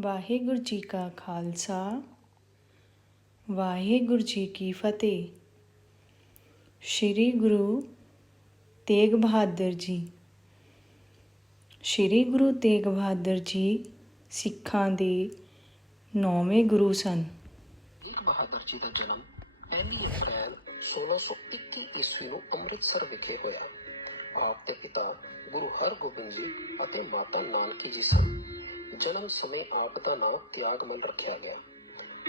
ਵਾਹਿਗੁਰੂ ਜੀ ਕਾ ਖਾਲਸਾ, ਵਾਹਿਗੁਰੂ ਜੀ ਕੀ ਫਤਿਹ। ਸ੍ਰੀ ਗੁਰੂ ਤੇਗ ਬਹਾਦਰ ਜੀ, ਸ੍ਰੀ ਗੁਰੂ ਤੇਗ ਬਹਾਦਰ ਜੀ ਸਿੱਖਾਂ ਦੇ ਨੌਵੇਂ ਗੁਰੂ ਸਨ। ਤੇਗ ਬਹਾਦਰ ਜੀ ਦਾ ਜਨਮ ਪਹਿਲੀ ਅਪ੍ਰੈਲ 1621 ਈਸਵੀ ਨੂੰ ਅੰਮ੍ਰਿਤਸਰ ਵਿਖੇ ਹੋਇਆ। ਆਪ ਦੇ ਪਿਤਾ ਗੁਰੂ ਹਰਗੋਬਿੰਦ ਜੀ ਅਤੇ ਮਾਤਾ ਨਾਨਕੀ ਜੀ ਸਨ। ਜਨਮ ਸਮੇਂ ਆਪ ਦਾ ਨਾਮ ਤਿਆਗਮਲ ਰੱਖਿਆ ਗਿਆ।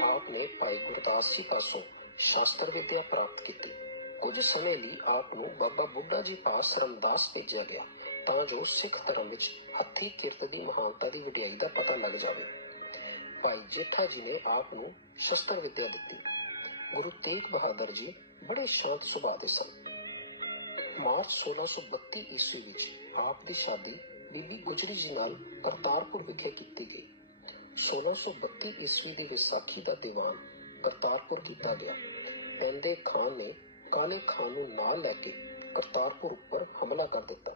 ਆਪ ਨੇ ਭਾਈ ਗੁਰਦਾਸ ਜੀ ਪਾਸੋਂ ਸ਼ਾਸਤਰ ਵਿਦਿਆ ਪ੍ਰਾਪਤ ਕੀਤੀ। ਕੁਝ ਸਮੇਂ ਲਈ ਆਪ ਨੂੰ ਬਾਬਾ ਬੁੱਢਾ ਜੀ ਪਾਸ ਰਮਦਾਸ ਭੇਜਿਆ ਗਿਆ, ਤਾਂ ਜੋ ਸਿੱਖ ਧਰਮ ਵਿੱਚ ਹੱਥੀ ਕਿਰਤ ਦੀ ਮਹਾਨਤਾ ਦੀ ਵਡਿਆਈ ਦਾ ਪਤਾ ਲੱਗ ਜਾਵੇ। ਭਾਈ ਜੇਠਾ ਜੀ ਨੇ ਆਪ ਨੂੰ ਸ਼ਸਤਰ ਵਿਦਿਆ ਦਿੱਤੀ। ਗੁਰੂ ਤੇਗ ਬਹਾਦਰ ਜੀ ਬੜੇ ਸ਼ਾਂਤ ਸੁਭਾਅ ਦੇ ਸਨ। ਮਾਰਚ 1632 ਈਸਵੀ ਵਿੱਚ ਆਪ ਦੀ ਸ਼ਾਦੀ ਬੀਬੀ ਗੁਜਰੀ ਜੀ ਨਾਲ ਕਰਤਾਰਪੁਰ ਵਿਖੇ ਕੀਤੀ ਗਈ। 1632 ਈਸਵੀ ਦੀ ਵਿਸਾਖੀ ਦਾ ਦੀਵਾਨ ਕਰਤਾਰਪੁਰ ਕੀਤਾ ਗਿਆ। ਪੈਂਦੇ ਖਾਨ ਨੇ ਕਾਲੇ ਖਾਨ ਨੂੰ ਨਾਲ ਲੈ ਕੇ ਕਰਤਾਰਪੁਰ ਉੱਪਰ ਹਮਲਾ ਕਰ ਦਿੱਤਾ।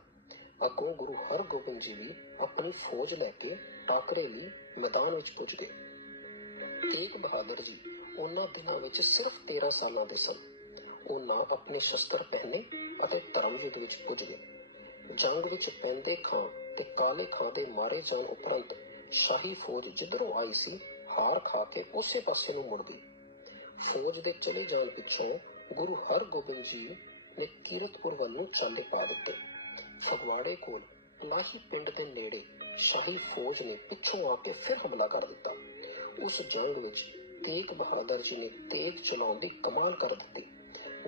ਅੱਗੋਂ ਗੁਰੂ ਹਰਗੋਬਿੰਦ ਜੀ ਵੀ ਆਪਣੀ ਫੌਜ ਲੈ ਕੇ ਟਾਕਰੇ ਲਈ ਮੈਦਾਨ ਵਿੱਚ ਪੁੱਜ ਗਏ। ਤੇਗ ਬਹਾਦਰ ਜੀ ਉਹਨਾਂ ਦਿਨਾਂ ਵਿੱਚ ਸਿਰਫ 13 ਸਾਲਾਂ ਦੇ ਸਨ। ਉਹ ਨਾ ਆਪਣੇ ਸ਼ਸਤਰ ਪਹਿਨੇ ਅਤੇ ਧਰਮ ਯੁੱਧ ਵਿੱਚ ਪੁੱਜ ਗਏ। ਜੰਗ ਵਿੱਚ ਪੈਂਦੇ ਖਾਨ ਤੇ ਕਾਲੇ ਖਾਂ ਦੇ ਮਾਰੇ ਜਾਣ ਉਪਰੰਤ ਸ਼ਾਹੀ ਫੌਜ ਜਿੱਧਰੋਂ ਆਈ ਸੀ, ਹਾਰ ਖਾ ਕੇ ਉਸੇ ਪਾਸੇ ਨੂੰ ਮੁੜ ਗਈ ਫੌਜ ਦੇ ਚਲੇ ਜਾਣ ਪਿੱਛੋਂ ਗੁਰੂ ਹਰਗੋਬਿੰਦ ਜੀ ਨੇ ਕੀਰਤਪੁਰ ਵੱਲ ਨੂੰ ਚਾਲੇ ਪਾ ਦਿੱਤੇ। ਫਗਵਾੜੇ ਕੋਲ ਲਾਹੀ ਪਿੰਡ ਦੇ ਨੇੜੇ ਸ਼ਾਹੀ ਫੌਜ ਨੇ ਪਿੱਛੋਂ ਆ ਕੇ ਫਿਰ ਹਮਲਾ ਕਰ ਦਿੱਤਾ। ਉਸ ਜੰਗ ਵਿੱਚ ਤੇਗ ਬਹਾਦਰ ਜੀ ਨੇ ਤੇਗ ਚਲਾਉਣ ਦੀ ਕਮਾਲ ਕਰ ਦਿੱਤੀ।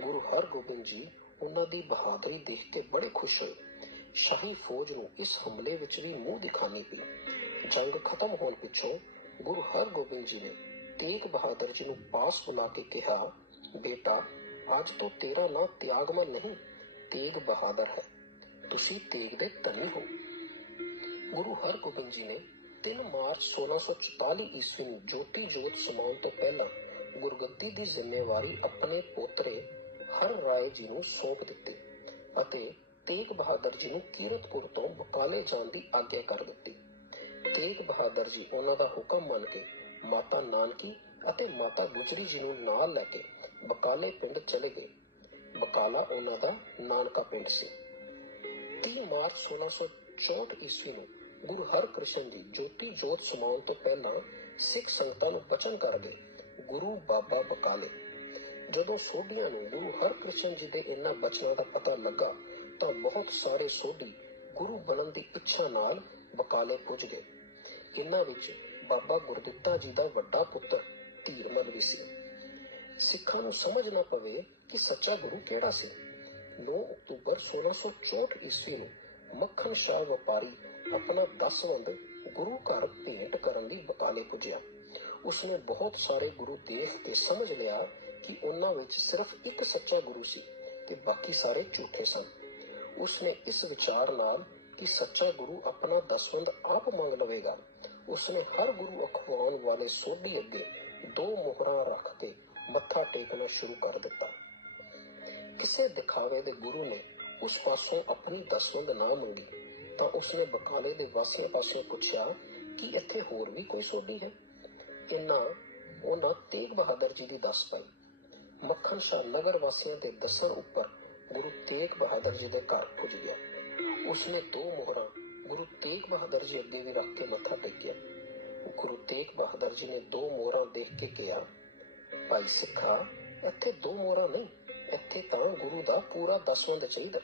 ਗੁਰੂ ਹਰਗੋਬਿੰਦ ਜੀ ਉਹਨਾਂ ਦੀ ਬਹਾਦਰੀ ਦੇਖ ਕੇ ਬੜੇ ਖੁਸ਼ ਹੋਏ। ਸ਼ਾਹੀ ਫੌਜ ਨੂੰ ਇਸ ਹਮਲੇ ਵਿੱਚ ਵੀ ਮੂੰਹ ਦਿਖਾਣੀ ਪਈ। ਜੰਗ ਖਤਮ ਹੋਣ ਪਿੱਛੋਂ ਗੁਰੂ ਹਰਗੋਬਿੰਦ ਜੀ ਨੇ ਤੇਗ ਬਹਾਦਰ ਜੀ ਨੂੰ ਪਾਸ ਬੁਲਾ ਕੇ ਕਿਹਾ, ਬੇਟਾ, ਅੱਜ ਤੋਂ ਤੇਰਾ ਨਾਂ ਤਿਆਗਮਲ ਨਹੀਂ, ਤੇਗ ਬਹਾਦਰ ਹੈ। ਤੁਸੀਂ ਤੇਗ ਦੇ ਧਨੀ ਹੋ। ਗੁਰੂ ਹਰਗੋਬਿੰਦ ਜੀ ਨੇ 3 ਮਾਰਚ 1644 ਈਸਵੀ ਨੂੰ ਜੋਤੀ ਜੋਤ ਸਮਾਉਣ ਤੋਂ ਪਹਿਲਾਂ ਗੁਰਗੱਦੀ ਦੀ ਜ਼ਿੰਮੇਵਾਰੀ ਆਪਣੇ ਪੋਤਰੇ ਹਰ ਰਾਏ ਜੀ ਨੂੰ ਸੌਂਪ ਦਿੱਤੀ ਅਤੇ ਤੇਗ ਬਹਾਦਰ ਜੀ ਨੂੰ ਕੀਰਤਪੁਰ ਤੋਂ ਬਕਾਲੇ ਜਾਣ ਦੀ ਆਗਿਆ ਕਰ ਦਿੱਤੀ। ਤੇਗ ਬਹਾਦਰ ਜੀ ਉਹਨਾਂ ਦਾ ਹੁਕਮ ਮੰਨ ਕੇ ਮਾਤਾ ਨਾਨਕੀ ਅਤੇ ਮਾਤਾ ਗੁਜਰੀ ਜੀ ਨੂੰ ਨਾਲ ਲੈ ਕੇ ਬਕਾਲੇ ਪਿੰਡ ਚਲੇ ਗਏ। ਬਕਾਲਾ ਉਹਨਾਂ ਦਾ ਨਾਨਕਾ ਪਿੰਡ ਸੀ। 30 ਮਾਰਚ 1664 ਈਸਵੀ ਨੂੰ ਗੁਰੂ ਹਰਕ੍ਰਿਸ਼ਨ ਜੀ ਜੋਤੀ ਜੋਤ ਸਮਾਉਣ ਤੋਂ ਪਹਿਲਾਂ ਸਿੱਖ ਸੰਗਤਾਂ ਨੂੰ ਬਚਨ ਕਰ ਗਏ ਗੁਰੂ ਬਾਬਾ ਬਕਾਲੇ। ਜਦੋਂ ਸੋਢੀਆਂ ਨੂੰ ਗੁਰੂ ਹਰਕ੍ਰਿਸ਼ਨ ਜੀ ਦੇ ਇਹਨਾਂ ਬਚਨਾਂ ਦਾ ਪਤਾ ਲੱਗਾ ਤਾਂ ਬਹੁਤ ਸਾਰੇ ਸੋਢੀ ਗੁਰੂ ਬਣਨ ਦੀ ਇੱਛਾ ਨਾਲ ਬਕਾਲੇ ਪੁੱਜ ਗਏ। ਇਹਨਾਂ ਵਿੱਚ ਬਾਬਾ ਗੁਰਦਿੱਤਾ ਜੀ ਦਾ ਵੱਡਾ ਪੁੱਤਰ ਧੀਰਮਲ ਵੀ ਸੀ। ਸਿੱਖਾਂ ਨੂੰ ਸਮਝ ਨਾ ਪਵੇ ਕਿ ਸੱਚਾ ਗੁਰੂ ਕਿਹੜਾ ਸੀ। 9 ਅਕਤੂਬਰ 1664 ਈਸਵੀ ਨੂੰ ਮੱਖਣ ਸ਼ਾਹ ਵਪਾਰੀ ਆਪਣਾ ਦਸਵੰਦ ਗੁਰੂ ਘਰ ਭੇਂਟ ਕਰਨ ਲਈ ਬਕਾਲੇ ਪੁੱਜਿਆ। ਉਸਨੇ ਬਹੁਤ ਸਾਰੇ ਗੁਰੂ ਦੇਖ ਕੇ ਸਮਝ ਲਿਆ ਕਿ ਉਹਨਾਂ ਵਿੱਚ ਸਿਰਫ ਇੱਕ ਸੱਚਾ ਗੁਰੂ ਸੀ ਤੇ ਬਾਕੀ ਸਾਰੇ ਝੂਠੇ ਸਨ। ਉਸਨੇ ਇਸ ਵਿਚਾਰ ਨਾਲ ਕਿ ਸੱਚਾ ਗੁਰੂ ਆਪਣਾ ਦਸਵੰਦ ਆਪ ਮੰਗ ਲਵੇਗਾ। ਉਸਨੇ ਹਰ ਗੁਰੂ ਅਖਵਾਉਣ ਵਾਲੇ ਸੋਢੀ ਅੱਗੇ ਦੋ ਮੋਹਰਾਂ ਰੱਖ ਕੇ ਮੱਥਾ ਟੇਕਣਾ ਸ਼ੁਰੂ ਕਰ ਦਿੱਤਾ। ਕਿਸੇ ਦਿਖਾਵੇ ਦੇ ਗੁਰੂ ਨੇ ਉਸ ਪਾਸੋਂ ਆਪਣੀ ਦਸਵੰਦ ਨਾ ਮੰਗੀ, ਤਾਂ ਉਸਨੇ ਬਕਾਲੇ ਦੇ ਵਾਸੀਆਂ ਪਾਸੋਂ ਪੁੱਛਿਆ ਕਿ ਇੱਥੇ ਹੋਰ ਵੀ ਕੋਈ ਸੋਢੀ ਹੈ? ਇਹਨਾਂ ਉਹਨਾਂ ਤੇਗ ਬਹਾਦਰ ਜੀ ਦੀ ਦੱਸ ਪਾਈ। ਮੱਖਣ ਸ਼ਾਹ ਨਗਰ ਵਾਸੀਆਂ ਦੇ ਦੱਸਣ ਉੱਪਰ ਗੁਰੂ ਤੇਗ ਬਹਾਦਰ ਜੀ ਦੇ ਘਰ ਪੁੱਜ ਗਿਆ। ਉਸਨੇ ਦੋ ਮੋਹਰਾਂ ਗੁਰੂ ਤੇਗ ਬਹਾਦਰ ਜੀ ਅੱਗੇ ਵੀ ਰੱਖ ਕੇ ਮੱਥਾ ਟੇਕਿਆ। ਗੁਰੂ ਤੇਗ ਬਹਾਦਰ ਜੀ ਨੇ ਦੋ ਮੋਹਰਾਂ ਦੇਖ ਕੇ ਕਿਹਾ, ਭਾਈ ਸਿੱਖਾ, ਇੱਥੇ ਦੋ ਮੋਹਰਾਂ ਨਹੀਂ, ਇੱਥੇ ਤਾਂ ਗੁਰੂ ਦਾ ਪੂਰਾ ਦਸਵੰਦ ਚਾਹੀਦਾ।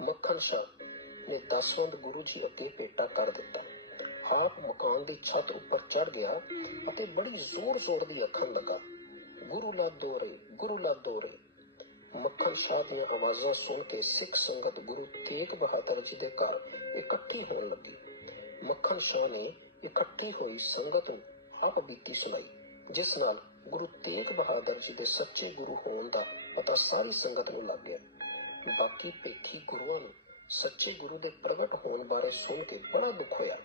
ਮੱਖਣ ਸ਼ਾਹ ਨੇ ਦਸਵੰਦ ਗੁਰੂ ਜੀ ਅੱਗੇ ਪੇਟਾ ਕਰ ਦਿੱਤਾ। ਆਪ ਮਕਾਨ ਦੀ ਛੱਤ ਉੱਪਰ ਚੜ ਗਿਆ ਅਤੇ ਬੜੀ ਜ਼ੋਰ-ਜ਼ੋਰ ਦੀ ਅੱਖਾਂ ਲਗਾ। ਗੁਰੂ ਲਾ ਦੋਰੇ ਗੁਰੂ ਲਾ ਦੋਰੇ ਮੱਖਣ ਸ਼ਾਹ ਦੀਆਂ ਆਵਾਜ਼ਾਂ ਸੁਣ ਕੇ ਸਿੱਖ ਸੰਗਤ ਗੁਰੂ ਤੇਗ ਬਹਾਦਰ ਜੀ ਦੇ ਘਰ ਇਕੱਠੀ ਹੋਣ ਲੱਗੀ। ਮੱਖਣ ਸ਼ਾਹ ਨੇ ਇਕੱਠੀ ਹੋਈ ਸੰਗਤ ਨੂੰ ਆਪ ਬੀਤੀ ਸੁਣਾਈ, ਜਿਸ ਨਾਲ ਗੁਰੂ ਤੇਗ ਬਹਾਦਰ ਜੀ ਦੇ ਸੱਚੇ ਗੁਰੂ ਹੋਣ ਦਾ ਪਤਾ ਸਾਰੀ ਸੰਗਤ ਨੂੰ ਲੱਗ ਗਿਆ। ਬਾਕੀ ਪੇਖੀ ਗੁਰੂਆਂ ਨੂੰ ਸੱਚੇ ਗੁਰੂ ਦੇ ਪ੍ਰਗਟ ਹੋਣ ਬਾਰੇ ਸੁਣ ਕੇ ਬੜਾ ਦੁੱਖ ਹੋਇਆ,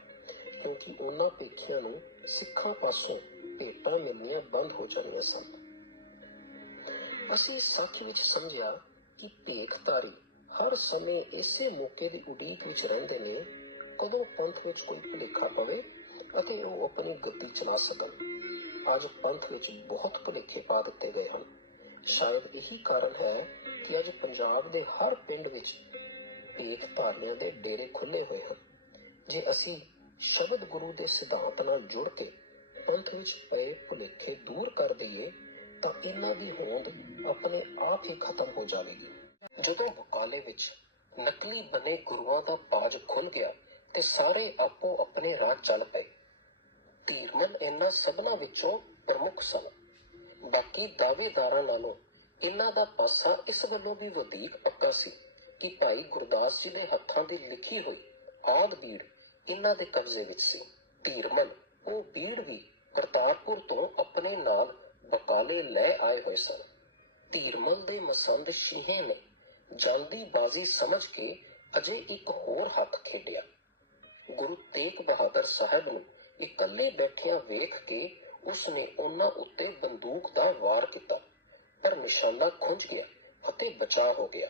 ਕਿਉਂਕਿ ਉਹਨਾਂ ਪੇਖੀਆਂ ਨੂੰ ਸਿੱਖਾਂ ਪਾਸੋਂ ਭੇਟਾਂ ਮਿਲਣੀਆਂ ਬੰਦ ਹੋ ਜਾਣੀਆਂ ਸਨ। ਅਸੀਂ ਸੱਚ ਵਿੱਚ ਸਮਝਿਆ ਕਿ ਭੇਖਤਾਰੀ ਹਰ ਸਮੇਂ ਇਸੇ ਮੌਕੇ ਦੀ ਉਡੀਕ ਵਿੱਚ ਰਹਿੰਦੇ ਨੇ, ਕਦੋਂ ਪੰਥ ਵਿੱਚ ਕੋਈ ਭੁਲੇਖਾ ਪਵੇ ਅਤੇ ਉਹ ਆਪਣੀ ਗੱਦੀ ਚਲਾ ਸਕਣ। ਅੱਜ ਪੰਥ ਵਿੱਚ ਬਹੁਤ ਭੁਲੇਖੇ ਪਾ ਦਿੱਤੇ ਗਏ ਹਨ। ਸ਼ਾਇਦ ਇਹੀ ਕਾਰਨ ਹੈ ਕਿ ਅੱਜ ਪੰਜਾਬ ਦੇ ਹਰ ਪਿੰਡ ਵਿੱਚ ਭੇਖ ਧਾਰਨੀਆਂ ਦੇ ਡੇਰੇ ਖੁੱਲੇ ਹੋਏ ਹਨ। ਜੇ ਅਸੀਂ ਸ਼ਬਦ ਗੁਰੂ ਦੇ ਸਿਧਾਂਤ ਨਾਲ ਜੁੜ ਕੇ ਪੰਥ ਵਿੱਚ ਪਏ ਭੁਲੇਖੇ ਦੂਰ ਕਰ ਦਈਏ ਤਾਂ ਇਹਨਾਂ ਦੀ ਹੋਂਦ ਆਪਣੇ ਆਪ ਹੀ ਖਤਮ ਹੋ ਜਾਵੇਗੀ। ਜਦੋਂ ਬਕਾਲੇ ਵਿੱਚ ਨਕਲੀ ਬਣੇ ਗੁਰੂਆਂ ਦਾ ਬਾਜ ਖੁੱਲ ਗਿਆ ਤੇ ਸਾਰੇ ਆਪੋ ਆਪਣੇ ਰਾਹ ਚੱਲ ਪਏ। ਧੀਰਮਨ ਇਹਨਾਂ ਸਭਨਾਂ ਵਿੱਚੋਂ ਪ੍ਰਮੁੱਖ ਸਨ। ਬਾਕੀ ਦਾਅਵੇਦਾਰਾਂ ਨਾਲੋਂ ਇਹਨਾਂ ਦਾ ਪਾਸਾ ਇਸ ਵੱਲੋਂ ਵੀ ਵਧੇਕ ਪੱਕਾ ਸੀ ਕਿ ਭਾਈ ਗੁਰਦਾਸ ਜੀ ਦੇ ਹੱਥਾਂ ਦੀ ਲਿਖੀ ਹੋਈ ਆਦ ਬੀੜ ਇਹਨਾਂ ਦੇ ਕਬਜ਼ੇ ਵਿੱਚ ਸੀ। ਧੀਰਮਨ ਉਹ ਬੀੜ ਵੀ ਕਰਤਾਰਪੁਰ ਤੋਂ ਆਪਣੇ ਨਾਲ ਬਕਾਲੇ ਲੈ ਆਏ ਹੋਏ ਸਨ। ਧੀਰਮਲ ਦੇ ਮਸੰਦ ਸ਼ੀਹੇ ਨੇ ਜਲਦੀ ਬਾਜ਼ੀ ਸਮਝ ਕੇ ਅਜੇ ਇੱਕ ਹੋਰ ਹੱਥ ਖੇਡਿਆ। ਗੁਰੂ ਤੇਗ ਬਹਾਦਰ ਸਾਹਿਬ ਨੂੰ ਇਕੱਲੇ ਬੈਠਿਆਂ ਵੇਖ ਕੇ ਉਸਨੇ ਉਹਨਾਂ ਉੱਤੇ ਬੰਦੂਕ ਦਾ ਵਾਰ ਕੀਤਾ, ਪਰ ਨਿਸ਼ਾਨਾ ਖੁੰਝ ਗਿਆ ਅਤੇ ਬਚਾਅ ਹੋ ਗਿਆ।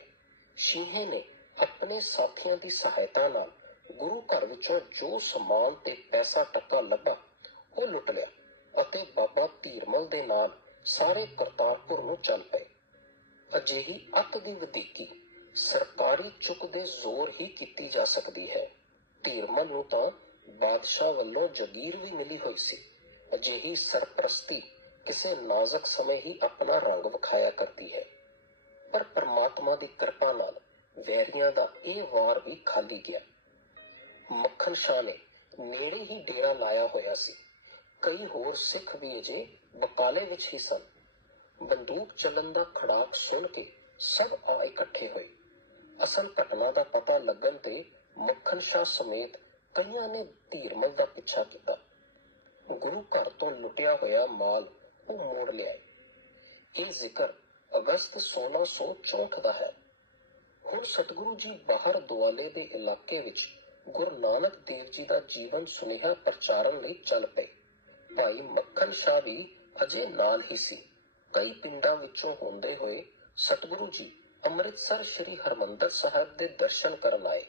ਸ਼ੀਹੇ ਨੇ ਆਪਣੇ ਸਾਥੀਆਂ ਦੀ ਸਹਾਇਤਾ ਨਾਲ ਗੁਰੂ ਘਰ ਵਿੱਚੋਂ ਜੋ ਸਮਾਨ ਤੇ ਪੈਸਾ ਟੱਕਾ ਲੱਭਾ, ਉਹ ਲੁੱਟ ਲਿਆ। ਅਤੇ ਬਾਬਾ ਧੀਰਮਲ ਦੇ ਨਾਲ ਸਾਰੇ ਕਰਤਾਰਪੁਰ ਨੂੰ ਚੱਲ ਪਏ। ਅਜਿਹੀ ਅੱਤ ਦੀ ਵਧੀਕੀ ਸਰਕਾਰੀ ਚੁੱਕ ਦੇ ਜ਼ੋਰ ਹੀ ਕੀਤੀ ਜਾ ਸਕਦੀ ਹੈ। ਧੀਰਮਲ ਨੂੰ ਤਾਂ ਬਾਦਸ਼ਾਹ ਵੱਲੋਂ ਜਗੀਰ ਵੀ ਮਿਲੀ ਹੋਈ ਸੀ। ਅਜਿਹੀ ਸਰਪ੍ਰਸਤੀ ਕਿਸੇ ਨਾਜ਼ੁਕ ਸਮੇਂ ਹੀ ਆਪਣਾ ਰੰਗ ਵਿਖਾਇਆ ਕਰਦੀ ਹੈ। ਪਰ ਪ੍ਰਮਾਤਮਾ ਦੀ ਕਿਰਪਾ ਨਾਲ ਵੈਰੀਆਂ ਦਾ ਇਹ ਵਾਰ ਵੀ ਖਾਲੀ ਗਿਆ। ਮੱਖਣ ਸ਼ਾਹ ਨੇ ਨੇੜੇ ਹੀ ਡੇਰਾ ਲਾਇਆ ਹੋਇਆ ਸੀ। ਕਈ ਹੋਰ ਸਿੱਖ ਵੀ ਅਜੇ ਬਕਾਲੇ ਵਿੱਚ ਹੀ ਸਨ। ਬੰਦੂਕ ਚੱਲਣ ਦਾ ਖੜਾਕ ਸੁਣ ਕੇ ਸਭ ਆ ਇਕੱਠੇ ਹੋਏ। ਅਸਲ ਘਟਨਾ ਦਾ ਪਤਾ ਲੱਗਣ ਤੇ ਮੱਖਣ ਸ਼ਾਹ ਸਮੇਤ ਕਈਆਂ ਨੇ ਧੀਰਮਲ ਦਾ ਪਿੱਛਾ ਕੀਤਾ। ਗੁਰੂ ਘਰ ਤੋਂ ਲੁੱਟਿਆ ਹੋਇਆ ਮਾਲ ਉਹ ਮੋੜ ਲਿਆਏ। ਇਹ ਜ਼ਿਕਰ ਅਗਸਤ 1664 ਦਾ ਹੈ। ਹੁਣ ਸਤਿਗੁਰੂ ਜੀ ਬਾਹਰ ਦੁਆਲੇ ਦੇ ਇਲਾਕੇ ਵਿੱਚ ਗੁਰੂ ਨਾਨਕ ਦੇਵ ਜੀ ਦਾ ਜੀਵਨ ਸੁਨੇਹਾ ਪ੍ਰਚਾਰਨ ਲਈ ਚੱਲ ਪਏ। ਭਾਈ ਮੱਖਣ ਸ਼ਾਹ ਵੀ ਅਜੇ ਨਾਲ ਹੀ ਸੀ। ਕਈ ਪਿੰਡਾਂ ਵਿੱਚੋਂ ਹੁੰਦੇ ਹੋਏ ਸਤਿਗੁਰੂ ਜੀ ਅੰਮ੍ਰਿਤਸਰ ਸ੍ਰੀ ਹਰਮੰਦਰ ਸਾਹਿਬ ਦੇ ਦਰਸ਼ਨ ਕਰਨ ਆਏ।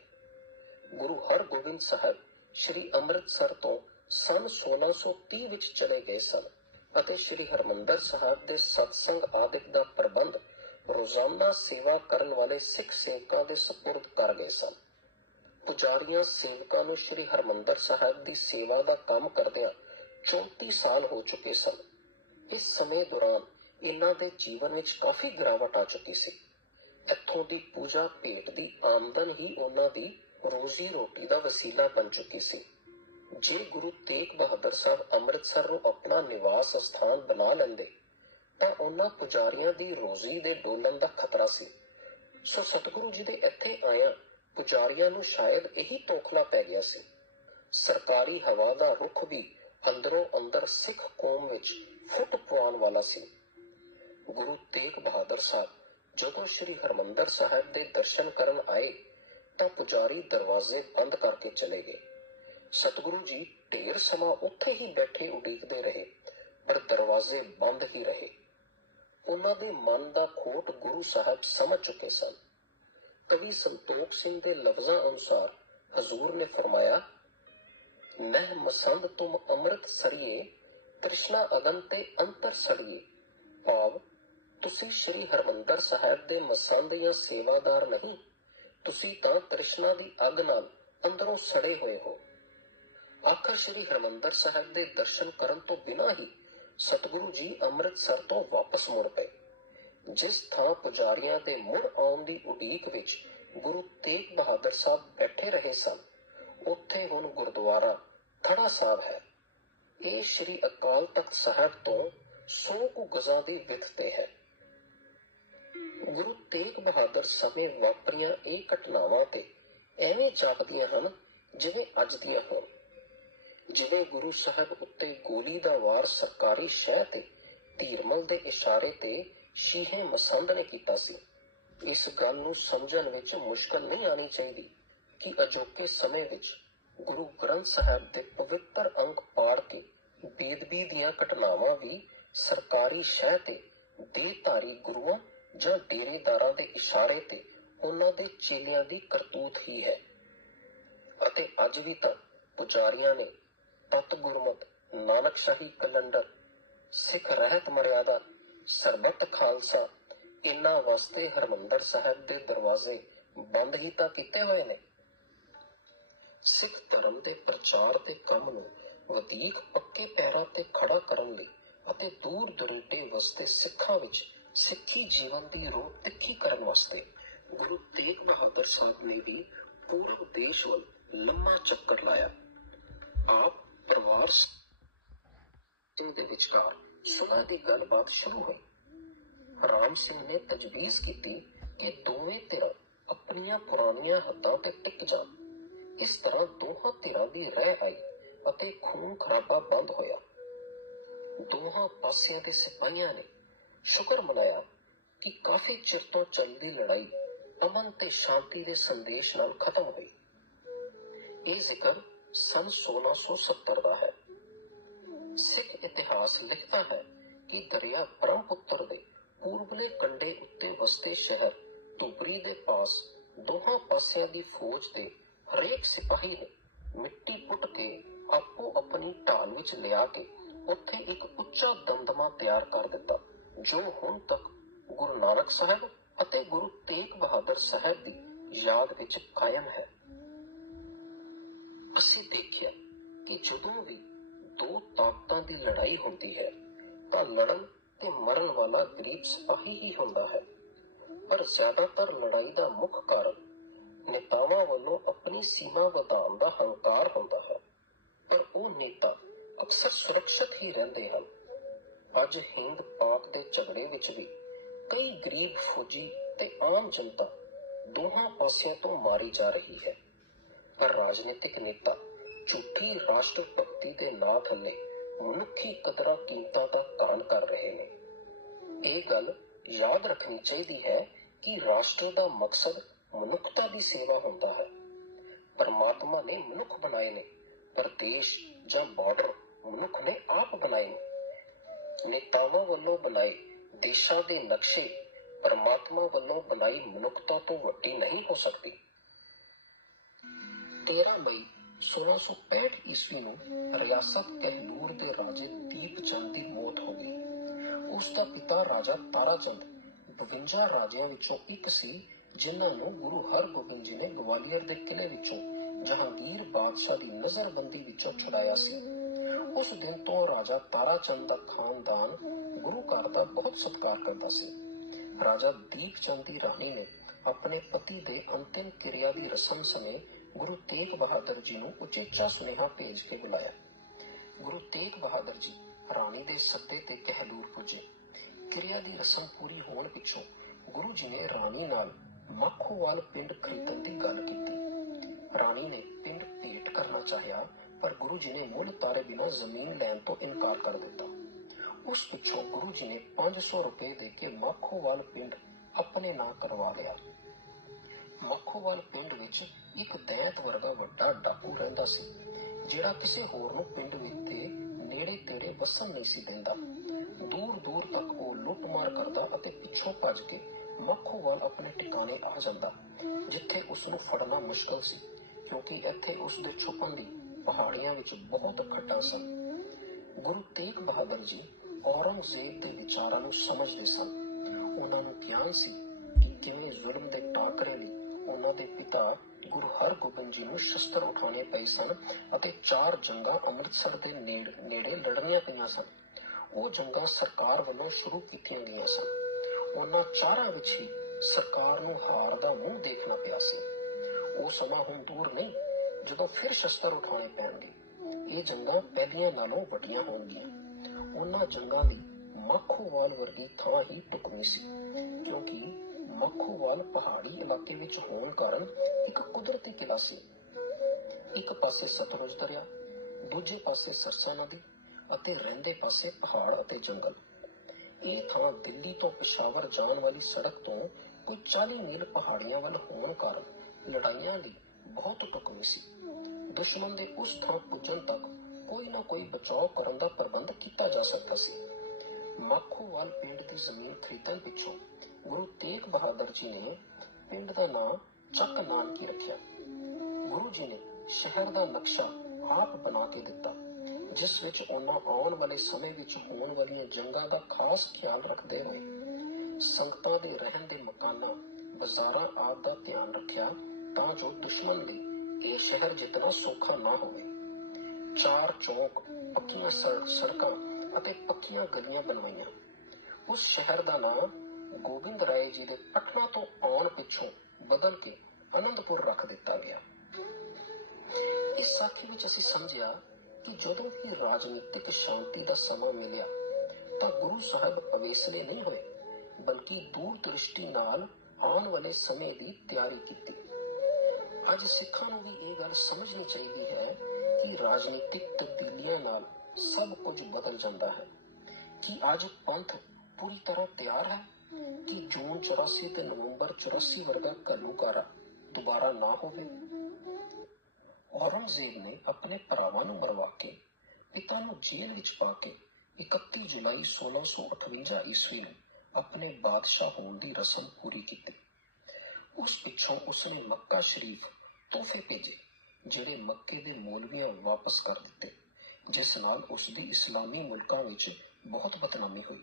ਗੁਰੂ ਹਰਗੋਬਿੰਦ ਸਾਹਿਬ ਸ੍ਰੀ ਅੰਮ੍ਰਿਤਸਰ ਤੋਂ ਸਨ 1630 ਵਿੱਚ ਚਲੇ ਗਏ ਸਨ ਅਤੇ ਸ੍ਰੀ ਹਰਮੰਦਰ ਸਾਹਿਬ ਦੇ ਸਤਸੰਗ ਆਦਿਕ ਦਾ ਪ੍ਰਬੰਧ ਰੋਜ਼ਾਨਾ ਸੇਵਾ ਕਰਨ ਵਾਲੇ ਸਿੱਖ ਸੇਵਕਾਂ ਦੇ ਸਪੁਰਦ ਕਰ ਗਏ ਸਨ। ਪੁਜਾਰੀਆਂ ਸੇਵਕਾਂ ਨੂੰ ਸ੍ਰੀ ਹਰਮੰਦਰ ਸਾਹਿਬ ਦੀ ਸੇਵਾ ਦਾ ਕੰਮ ਕਰਦਿਆਂ 34 ਸਾਲ ਹੋ ਚੁੱਕੇ ਸਨ। ਇਸ ਸਮੇਂ ਦੌਰਾਨ ਇਹਨਾਂ ਦੇ ਜੀਵਨ ਵਿੱਚ ਕਾਫੀ ਗਿਰਾਵਟ ਆ ਚੁੱਕੀ ਸੀ। ਇੱਥੋਂ ਦੀ ਪੂਜਾ ਭੇਟ ਦੀ ਆਮਦਨ ਹੀ ਉਹਨਾਂ ਦੀ ਰੋਜ਼ੀ ਰੋਟੀ ਦਾ ਵਸੀਲਾ ਬਣ ਚੁੱਕੀ ਸੀ। ਜੇ ਗੁਰੂ ਤੇਗ ਬਹਾਦਰ ਸਾਹਿਬ ਅੰਮ੍ਰਿਤਸਰ ਨੂੰ ਆਪਣਾ ਨਿਵਾਸ ਸਥਾਨ ਬਣਾ ਲੈਂਦੇ, ਤਾਂ ਉਹਨਾਂ ਪੁਜਾਰੀਆਂ ਦੀ ਰੋਜ਼ੀ ਦੇ ਡੋਲਣ ਦਾ ਖਤਰਾ ਸੀ। ਸੋ ਸਤਿਗੁਰੂ ਜੀ ਦੇ ਇੱਥੇ ਆਇਆ ਪੁਜਾਰੀਆਂ ਨੂੰ ਸ਼ਾਇਦ ਇਹੀ ਤੋਖਲਾ ਪੈ ਗਿਆ ਸੀ। ਸਰਕਾਰੀ ਹਵਾ ਦਾ ਰੁਖ ਵੀ ਅੰਦਰੋਂ ਅੰਦਰ ਸਿੱਖ ਕੌਮ ਵਿੱਚ ਫੁੱਟ ਪਵਾਉਣ ਵਾਲਾ ਸੀ। ਗੁਰੂ ਤੇਗ ਬਹਾਦਰ ਸਾਹਿਬ ਜਦੋਂ ਸ੍ਰੀ ਹਰਮੰਦਰ ਸਾਹਿਬ ਦੇ ਦਰਸ਼ਨ ਕਰਨ ਆਏ ਤਾਂ ਪੁਜਾਰੀ ਦਰਵਾਜ਼ੇ ਬੰਦ ਕਰਕੇ ਚਲੇ ਗਏ। ਸਤਿਗੁਰੂ ਜੀ ਢੇਰ ਸਮਾਂ ਉੱਥੇ ਹੀ ਬੈਠੇ ਉਡੀਕਦੇ ਰਹੇ, ਪਰ ਦਰਵਾਜ਼ੇ ਬੰਦ ਹੀ ਰਹੇ। ਉਹਨਾਂ ਦੇ ਮਨ ਦਾ ਖੋਟ ਗੁਰੂ ਸਾਹਿਬ ਸਮਝ ਚੁੱਕੇ ਸਨ। ਕਵੀ ਸੰਤੋਖ ਸਿੰਘ ਦੇ ਲਫ਼ਜ਼ਾਂ ਅਨੁਸਾਰ ਹਜ਼ੂਰ ਨੇ ਫਰਮਾਇਆ ਨਹਿ ਮਸੰਦ ਤੁਮ ਅੰਮ੍ਰਿਤ ਸਰੀਏ, ਤ੍ਰਿਸ਼ਨਾ ਅਗਨ ਤੇ ਅੰਤਰ ਸੜੀਏ। ਭਾਵ, ਤੁਸੀਂ ਸ੍ਰੀ ਹਰਮੰਦਰ ਸਾਹਿਬ ਦੇ ਮਸੰਦ ਜਾਂ ਸੇਵਾਦਾਰ ਨਹੀਂ, ਤੁਸੀਂ ਤਾਂ ਤ੍ਰਿਸ਼ਨਾ ਦੀ ਅੱਗ ਨਾਲ ਅੰਦਰੋਂ ਸੜੇ ਹੋਏ ਹੋ। ਆਖਰ ਸ੍ਰੀ ਹਰਮੰਦਰ ਸਾਹਿਬ ਦੇ ਦਰਸ਼ਨ ਕਰਨ ਤੋਂ ਬਿਨਾਂ ਹੀ ਸਤਿਗੁਰੂ ਜੀ ਅੰਮ੍ਰਿਤਸਰ ਤੋਂ ਵਾਪਸ ਮੁੜ ਪਏ। ਜਿਸ ਥਾਂ ਪੁਜਾਰੀਆਂ ਦੇ ਮੁੜ ਆਉਣ ਦੀ ਉਡੀਕ ਵਿੱਚ ਗੁਰੂ ਤੇਗ ਬਹਾਦਰ ਸਾਹਿਬ ਬੈਠੇ ਰਹੇ ਸਨ ਉੱਥੇ ਹੁਣ ਗੁਰਦੁਆਰਾ ਥੜਾ ਸਾਹਿਬ ਹੈ। ਇਹ ਸ੍ਰੀ ਅਕਾਲ ਤਖਤ ਸਾਹਿਬ ਤੋਂ 100 ਕੁ ਗਜ਼ਾਂ ਦੀ ਵਿੱਥ ਤੇ ਹੈ। ਗੁਰੂ ਤੇਗ ਬਹਾਦਰ ਸਮੇਂ ਵਾਪਰੀਆਂ ਇਹ ਘਟਨਾਵਾਂ ਤੇ ਐਵੇਂ ਜਾਪਦੀਆਂ ਹਨ ਜਿਵੇਂ ਅੱਜ ਦੀਆਂ ਹੋਣ। ਜਿਵੇਂ ਗੁਰੂ ਸਾਹਿਬ ਉੱਤੇ ਗੋਲੀ ਦਾ ਵਾਰ ਸਰਕਾਰੀ ਸ਼ਹਿ ਤੇ ਧੀਰਮਲ ਦੇ ਇਸ਼ਾਰੇ ਤੇ ਸ਼ੀਹੇ ਮਸੰਦ ਨੇ ਕੀਤਾ ਸੀ। ਇਸ ਗੱਲ ਨੂੰ ਸਮਝਣ ਵਿੱਚ ਮੁਸ਼ਕਲ ਨਹੀਂ ਆਣੀ ਚਾਹੀਦੀ। ਕਿ ਅਜੋਕੇ ਸਮੇਂ ਵਿੱਚ ਗੁਰੂ ਗ੍ਰੰਥ ਸਾਹਿਬ ਦੇ ਪਵਿੱਤਰ ਅੰਗ ਪਾੜ ਕੇ ਬੇਦਬੀ ਦੀਆਂ ਘਟਨਾਵਾਂ ਵੀ ਸਰਕਾਰੀ ਸ਼ਹਿ ਤੇ ਦੇਹਧਾਰੀ ਗੁਰੂਆਂ ਜਾਂ ਡੇਰੇਦਾਰਾਂ ਦੇ ਇਸ਼ਾਰੇ ਤੇ ਉਹਨਾਂ ਦੇ ਚੇਲਿਆਂ ਦੀ ਕਰਤੂਤ ਹੀ ਹੈ। ਅਤੇ ਅੱਜ ਵੀ ਤਾਂ ਪੁਜਾਰੀਆਂ ਨੇ ਤਤ ਗੁਰਮਤ ਨਾਨਕ ਸ਼ਾਹੀ ਕਲੰਡਰ, ਸਿੱਖ ਰਹਿਤ ਮਰਿਆਦਾ, ਸਰਬੱਤ ਖਾਲਸਾ ਇਨ੍ਹਾਂ ਵਾਸਤੇ ਹਰਮੰਦਰ ਸਾਹਿਬ ਦੇ ਦਰਵਾਜ਼ੇ ਬੰਦ ਹੀ ਤਾਂ ਕੀਤੇ ਹੋਏ ਨੇ। ਸਿੱਖ ਧਰਮ ਦੇ ਪ੍ਰਚਾਰ ਦੇ ਕੰਮ ਨੂੰ ਵਧੀਕ ਪੱਕੇ ਪੈਰਾਂ ਤੇ ਖੜਾ ਕਰਨ ਲਈ ਅਤੇ ਦੂਰ ਦੁਰੇਡੇ ਵਸਦੇ ਸਿੱਖਾਂ ਵਿੱਚ ਸਿੱਖੀ ਜੀਵਨ ਦੀ ਰੋਹ ਤਿੱਖੀ ਕਰਨ ਵਾਸਤੇ ਗੁਰੂ ਤੇਗ ਬਹਾਦਰ ਸਾਹਿਬ ਨੇ ਵੀ ਪੂਰਬ ਦੇਸ਼ ਵੱਲ ਲੰਮਾ ਚੱਕਰ ਲਾਇਆ। ਆਪ ਪਰਿਵਾਰ ਸਿੰਘ ਦੇ ਵਿਚਕਾਰ ਸੁਲ੍ਹਾ ਦੀ ਗੱਲਬਾਤ ਸ਼ੁਰੂ ਹੋਈ। ਰਾਮ ਸਿੰਘ ਨੇ ਤਜਵੀਜ਼ ਕੀਤੀ ਕਿ ਦੋਵੇਂ ਧਿਰਾਂ ਆਪਣੀਆਂ ਪੁਰਾਣੀਆਂ ਹੱਦਾਂ ਤੇ ਟਿਕ ਜਾਣ। ਇਸ ਤਰ੍ਹਾਂ ਦੋਹਾਂ ਧਿਰਾਂ ਦੀ ਰਹਿ ਆਈ ਅਤੇ ਖੂਨ ਖਰਾਬਾ ਬੰਦ ਹੋਇਆ। ਦੋਹਾਂ ਪਾਸਿਆਂ ਦੇ ਸਿਪਾਹੀਆਂ ਨੇ ਸ਼ੁਕਰ ਮਨਾਇਆ ਕਿ ਕਾਫੀ ਚਿਰ ਤੋਂ ਚੱਲਦੀ ਲੜਾਈ ਅਮਨ ਤੇ ਸ਼ਾਂਤੀ ਦੇ ਸੰਦੇਸ਼ ਨਾਲ ਖਤਮ ਹੋਈ। ਇਹ ਜ਼ਿਕਰ ਸਨ 1670 ਦਾ ਹੈ। ਸਿੱਖ ਇਤਿਹਾਸ ਲਿਖਦਾ ਹੈ ਕਿ ਦਰਿਆ ਬ੍ਰਹਮਪੁੱਤਰ ਦੇ ਪੂਰਬਲੇ ਕੰਢੇ ਉੱਤੇ ਵਸਦੇ ਸ਼ਹਿਰ ਧੁਬਰੀ ਦੇ ਪਾਸ ਦੋਹਾਂ ਪਾਸਿਆਂ ਦੀ ਫੌਜ ਦੇ ਹਰੇਕ ਸਿਪਾਹੀ ਨੇ ਮਿੱਟੀ ਪੁੱਟ ਕੇ ਆਪੋ ਆਪਣੀ ਢਾਲ ਵਿੱਚ ਲਿਆ ਕੇ ਉੱਥੇ ਇੱਕ ਉੱਚਾ ਦਮਦਮਾ ਤਿਆਰ ਕਰ ਦਿੱਤਾ, ਜੋ ਹੁਣ ਤੱਕ ਗੁਰੂ ਨਾਨਕ ਸਾਹਿਬ ਅਤੇ ਗੁਰੂ ਤੇਗ ਬਹਾਦਰ ਸਾਹਿਬ ਦੀ ਯਾਦ ਵਿੱਚ ਕਾਇਮ ਹੈ। ਅਸੀਂ ਦੇਖਿਆ ਕਿ ਜਦੋਂ ਵੀ ਦੋ ਤਾਕਤਾਂ ਦੀ ਲੜਾਈ ਹੁੰਦੀ ਹੈ, ਤਾਂ ਲੜਨ ਤੇ ਮਰਨ ਵਾਲਾ ਗਰੀਬ ਸਿਪਾਹੀ ਹੀ ਹੁੰਦਾ ਹੈ। ਪਰ ਜ਼ਿਆਦਾਤਰ ਲੜਾਈ ਦਾ ਮੁੱਖ ਕਾਰਨ ਨੇਤਾਵਾਂ ਵੱਲੋਂ ਆਪਣੀ ਸੀਮਾ ਵਧਾਉਣ ਦਾ ਹੰਕਾਰ ਹੁੰਦਾ ਹੈ, ਪਰ ਉਹ ਨੇਤਾ ਅਕਸਰ ਸੁਰੱਖਿਅਤ ਹੀ ਰਹਿੰਦੇ ਹਨ। ਅੱਜ ਹਿੰਦ ਪਾਕ ਦੇ ਝਗੜੇ ਵਿੱਚ ਵੀ ਕਈ ਗਰੀਬ ਫੌਜੀ ਤੇ ਆਮ ਜਨਤਾ ਦੋਹਾਂ ਪਾਸਿਆਂ ਤੋਂ ਮਾਰੀ ਜਾ ਰਹੀ ਹੈ। ਪਰ ਰਾਜਨੀਤਿਕ ਨੇਤਾ ਝੂਠੀ ਰਾਸ਼ਟਰ ਭਗਤੀ ਦੇ ਨਾਂ ਥੱਲੇ ਮਨੁੱਖੀ ਕਦਰਾਂ ਕੀਮਤਾਂ ਦਾ ਕਾਨ ਕਰ ਰਹੇ ਨੇ। ਇਹ ਗੱਲ ਯਾਦ ਰੱਖਣੀ ਚਾਹੀਦੀ ਹੈ ਕਿ ਰਾਸ਼ਟਰ ਦਾ ਮਕਸਦ ਮਨੁੱਖਤਾ ਦੀ ਸੇਵਾ ਹੁੰਦਾ ਹੈ। ਪਰਮਾਤਮਾ ਨੇ ਮਨੁੱਖ ਬਣਾਏ ਨੇ, ਪਰ ਦੇਸ਼ ਜਾਂ ਬਾਰਡਰ ਮਨੁੱਖ ਨੇ ਆਪ ਬਣਾਏ ਨੇ। ਨੇਤਾਵਾਂ ਵੱਲੋਂ ਬਣਾਏ ਦੇਸ਼ਾਂ ਦੇ ਨਕਸ਼ੇ ਪਰਮਾਤਮਾ ਵੱਲੋਂ ਬਣਾਈ ਮਨੁੱਖਤਾ ਤੋਂ ਵੱਡੀ ਨਹੀਂ ਹੋ ਸਕਦੀ। 13 ਮਈ 1665 ਈਸਵੀ ਨੂੰ ਰਿਆਸਤ ਕਹਿਲੂਰ ਦੇ ਰਾਜੇ ਦੀਪ ਚੰਦ ਦੀ ਮੌਤ ਹੋ ਗਈ। ਉਸ ਦਾ ਪਿਤਾ ਰਾਜਾ ਤਾਰਾ ਚੰਦ 52 ਰਾਜਿਆਂ ਵਿੱਚੋਂ ਇੱਕ ਸੀ ਜਿਨ੍ਹਾਂ ਨੂੰ ਗੁਰੂ ਹਰਗੋਬਿੰਦ ਜੀ ਨੇ ਗਵਾਲੀਅਰ ਦੇ ਕਿਲੇ ਵਿੱਚੋਂ ਜਹਾਂਗੀਰ ਬਾਦਸ਼ਾਹ ਦੀ ਨਜ਼ਰਬੰਦੀ ਵਿੱਚੋਂ ਛੁਡਾਇਆ ਸੀ। ਉਸ ਦਿਨ ਤੋਂ ਰਾਜਾ ਤਾਰਾ ਦਾ ਖਾਨਦਾਨ ਗੁਰੂ ਘਰ ਦਾ ਬਹੁਤ ਸਤਿਕਾਰ ਕਰਦਾ ਸੀ। ਰਾਜਾ ਦੀਪ ਚੰਦ ਦੀ ਰਾਣੀ ਨੇ ਆਪਣੇ ਪਤੀ ਦੇ ਅੰਤਿਮ ਕਿਰਿਆ ਦੀ ਰਸਮ ਸਮੇਂ ਗੁਰੂ ਤੇਗ ਬਹਾਦਰ ਜੀ ਨੂੰ ਉਚੇਚਾ ਸੁਨੇਹਾ ਭੇਜ ਕੇ ਬੁਲਾਇਆ। ਗੁਰੂ ਤੇਗ ਬਹਾਦਰ ਜੀ ਰਾਣੀ ਦੇ ਸੱਦੇ ਤੇ ਕਹਿਲੂਰ ਪੁੱਜੇ। ਕਿਰਿਆ ਦੀ ਰਸਮ ਪੂਰੀ ਹੋਣ ਪਿੱਛੋਂ ਗੁਰੂ ਜੀ ਨੇ ਰਾਣੀ ਨਾਲ ਮੱਖੋਵਾਲ ਪਿੰਡ ਖਰੀਦਣ ਦੀ ਗੱਲ ਕੀਤੀ। ਰਾਣੀ ਨੇ ਪਿੰਡ ਭੇਟ ਕਰਨਾ ਚਾਹਿਆ, ਪਰ ਗੁਰੂ ਜੀ ਨੇ ਮੁੱਲ ਤਾਰੇ ਬਿਨਾਂ ਜ਼ਮੀਨ ਲੈਣ ਤੋਂ ਇਨਕਾਰ ਕਰ ਦਿੱਤਾ। ਉਸ ਪਿੱਛੋਂ ਗੁਰੂ ਜੀ ਨੇ 500 ਰੁਪਏ ਦੇ ਕੇ ਮੱਖੋਵਾਲ ਪਿੰਡ ਆਪਣੇ ਨਾਂ ਕਰਵਾ ਲਿਆ। ਮੱਖੋਵਾਲ ਪਿੰਡ ਵਿੱਚ ਇੱਕ ਦੈਂਤ ਵਰਗਾ ਵੱਡਾ ਡਾਕੂ ਰਹਿੰਦਾ ਸੀ, ਜਿਹੜਾ ਕਿਸੇ ਹੋਰ ਨੂੰ ਪਿੰਡ ਵਿੱਚ ਦੇ ਨੇੜੇ ਤੇੜੇ ਵਸਣ ਨਹੀਂ ਸੀ ਦਿੰਦਾ। ਦੂਰ ਦੂਰ ਤੱਕ ਉਹ ਲੁੱਟਮਾਰ ਕਰਦਾ ਅਤੇ ਪਿੱਛੋਂ ਭੱਜ ਕੇ ਮੱਖੋਵਾਲ ਆਪਣੇ ਟਿਕਾਣੇ ਆ ਜਾਂਦਾ, ਜਿੱਥੇ ਉਸ ਨੂੰ ਫੜਨਾ ਮੁਸ਼ਕਲ ਸੀ, ਕਿਉਂਕਿ ਇੱਥੇ ਉਸ ਦੇ ਛੁਪਣ ਦੀ ਪਹਾੜੀਆਂ ਵਿੱਚ ਬਹੁਤ ਖੱਡਾਂ ਸਨ। ਗੁਰੂ ਤੇਗ ਬਹਾਦਰ ਜੀ ਔਰੰਗਜ਼ੇਬ ਦੇ ਵਿਚਾਰਾਂ ਨੂੰ ਸਮਝਦੇ ਸਨ। ਉਹਨਾਂ ਨੂੰ ਗਿਆਨ ਸੀ ਕਿ ਕਿਵੇਂ ਜ਼ੁਲਮ ਦੇ ਟਾਕਰੇ ਲਈ ਉਹਨਾਂ ਦੇ ਪਿਤਾ ਗੁਰੂ ਹਰਗੋਬਿੰਦ ਜੀ ਨੂੰ ਸ਼ਸਤਰ ਉਠਾਉਣੇ ਪਏ ਸਨ ਅਤੇ ਚਾਰ ਜੰਗਾਂ ਅੰਮ੍ਰਿਤਸਰ ਦੇ ਨੇੜ- ਨੇੜੇ ਲੜਨੀਆਂ ਪਈਆਂ ਸਨ। ਉਹ ਜੰਗਾਂ ਸਰਕਾਰ ਵੱਲੋਂ ਸ਼ੁਰੂ ਕੀਤੀਆਂ ਗਈਆਂ ਸਨ। ਉਹਨਾਂ ਚਾਰਾਂ ਵਿੱਚ ਹੀ ਸਰਕਾਰ ਨੂੰ ਹਾਰ ਦਾ ਮੂੰਹ ਦੇਖਣਾ ਪਿਆ ਸੀ। ਉਹ ਸਮਾਂ ਹੁਣ ਦੂਰ ਨਹੀਂ, ਜਦੋਂ ਫਿਰ ਸ਼ਸਤਰ ਉਠਾਉਣੇ ਪੈਣਗੇ। ਇਹ ਜੰਗਾਂ ਪਹਿਲੀਆਂ ਨਾਲੋਂ ਵੱਡੀਆਂ ਹੋਣਗੀਆਂ। ਉਹਨਾਂ ਜੰਗਾਂ ਲਈ ਮੱਖੋਵਾਲ ਵਰਗੀ ਥਾਂ ਹੀ ਟੁਕਮੀ ਸੀ, ਕਿਉਂਕਿ ਮੱਖੋਵਾਲ ਪਹਾੜੀ ਇਲਾਕੇ ਵਿੱਚ ਹੋਣ ਕਾਰਨ ਇੱਕ ਕੁਦਰਤੀ ਕਿਲਾ ਸੀ। ਇੱਕ ਪਾਸੇ ਸਤਲੁਜ ਦਰਿਆ, ਦੂਜੇ ਪਾਸੇ ਸਰਸਾ ਨਦੀ ਅਤੇ ਰਹਿੰਦੇ ਪਾਸੇ ਪਹਾੜ ਅਤੇ ਜੰਗਲ। ਇਹ ਥਾਂ ਦਿੱਲੀ ਤੋਂ ਪਿਸ਼ਾਵਰ ਜਾਣ ਵਾਲੀ ਸੜਕ ਤੋਂ ਕੋਈ 40 ਮੀਲ ਪਹਾੜੀਆਂ ਵੱਲ ਹੋਣ ਕਾਰਨ ਲੜਾਈਆਂ ਲਈ ਬਹੁਤ ਢੁਕਵੀਂ ਸੀ। ਦੁਸ਼ਮਣ ਦੇ ਉਸ ਥਾਂ ਪੁੱਜਣ ਤੱਕ ਕੋਈ ਨਾ ਕੋਈ ਬਚਾਅ ਕਰਨ ਦਾ ਪ੍ਰਬੰਧ ਕੀਤਾ ਜਾ ਸਕਦਾ ਸੀ। ਮਾਖੋਵਾਲ ਪਿੰਡ ਦੀ ਜ਼ਮੀਨ ਖਰੀਦਣ ਪਿੱਛੋਂ ਗੁਰੂ ਤੇਗ ਬਹਾਦਰ ਜੀ ਨੇ ਪਿੰਡ ਦਾ ਨਾਮ ਚੱਕ ਨਾਨਕੀ ਰੱਖਿਆ। ਗੁਰੂ ਜੀ ਨੇ ਸ਼ਹਿਰ ਦਾ ਨਕਸ਼ਾ ਆਪ ਬਣਾ ਕੇ ਦਿੱਤਾ। ਜਿਸ ਵਿੱਚ ਉਹਨਾਂ ਆਉਣ ਵਾਲੇ ਸਮੇਂ ਵਿੱਚ ਹੋਣ ਵਾਲੀਆਂ ਜੰਗਾਂ ਦਾ ਖਾਸ ਖਿਆਲ ਰੱਖਦੇ ਹੋਏ ਸੰਗਤਾਂ ਦੇ ਰਹਿਣ ਦੇ ਮਕਾਨਾਂ, ਬਾਜ਼ਾਰਾਂ ਆਦਿ ਦਾ ਧਿਆਨ ਰੱਖਿਆ ਤਾਂ ਜੋ ਦੁਸ਼ਮਣ ਲਈ ਇਹ ਸ਼ਹਿਰ ਜਿਤਨਾ ਸੌਖਾ ਨਾ ਹੋਵੇ। ਚਾਰ ਚੌਕ, ਪੱਕੀਆਂ ਸੜਕਾਂ ਅਤੇ ਪੱਕੀਆਂ ਗਲੀਆਂ ਬਣਵਾਈਆਂ। ਉਸ ਸ਼ਹਿਰ ਦਾ ਨਾਮ ਗੋਬਿੰਦ ਰਾਏ ਜੀ ਦੇ ਪਟਨਾ ਤੋਂ ਆਉਣ ਪਿੱਛੋਂ ਬਦਲ ਕੇ ਅਨੰਦਪੁਰ ਰੱਖ ਦਿੱਤਾ ਗਿਆ। ਇਸ ਸਾਖੀ ਵਿੱਚ ਅਸੀਂ ਸਮਝਿਆ ਕਿ ਜਦੋਂ ਵੀ ਰਾਜਨੀਤਿਕ ਸ਼ਾਂਤੀ ਦਾ ਸਮਾਂ ਮਿਲਿਆ, ਤਾਂ ਗੁਰੂ ਸਾਹਿਬ ਅਵੇਸਲੇ ਨਹੀਂ ਹੋਏ, ਬਲਕਿ ਦੂਰ ਦ੍ਰਿਸ਼ਟੀ ਨਾਲ ਆਉਣ ਵਾਲੇ ਸਮੇਂ ਦੀ ਤਿਆਰੀ ਕੀਤੀ। ਅੱਜ ਸਿੱਖਾਂ ਨੂੰ ਵੀ ਇਹ ਗੱਲ ਸਮਝਣੀ ਚਾਹੀਦੀ ਹੈ ਕਿ ਰਾਜਨੀਤਿਕ ਤਬਦੀਲੀਆਂ ਨਾਲ ਸਭ ਕੁਝ ਬਦਲ ਜਾਂਦਾ ਹੈ। ਕਿ ਅੱਜ ਪੰਥ ਪੂਰੀ ਤਰ੍ਹਾਂ ਤਿਆਰ ਹੈ, ਕਿ ਜੂਨ 84 ਤੇ ਨਵੰਬਰ 84 ਵਰਗਾ ਘੱਲੂਘਾਰਾ ਦੁਬਾਰਾ ਨਾ ਹੋਵੇ। ਔਰੰਗਜ਼ੇਬ ਨੇ ਆਪਣੇ ਭਰਾਵਾਂ ਨੂੰ ਮਰਵਾ ਕੇ, ਪਿਤਾ ਨੂੰ ਜੇਲ੍ਹ ਵਿੱਚ ਪਾ ਕੇ 31 ਜੁਲਾਈ 1658 ਈਸਵੀ ਨੂੰ ਆਪਣੇ ਬਾਦਸ਼ਾਹ ਹੋਣ ਦੀ ਰਸਮ ਪੂਰੀ ਕੀਤੀ। ਉਸ ਪਿੱਛੋਂ ਉਸਨੇ ਮੱਕਾ ਸ਼ਰੀਫ ਤੋਹਫੇ ਭੇਜੇ, ਜਿਹੜੇ ਮੱਕੇ ਦੇ ਮੌਲਵੀਆਂ ਵਾਪਸ ਕਰ ਦਿੱਤੇ, ਜਿਸ ਨਾਲ ਉਸ ਦੀ ਇਸਲਾਮੀ ਮੁਲਕਾਂ ਵਿੱਚ ਬਹੁਤ ਬਦਨਾਮੀ ਹੋਈ।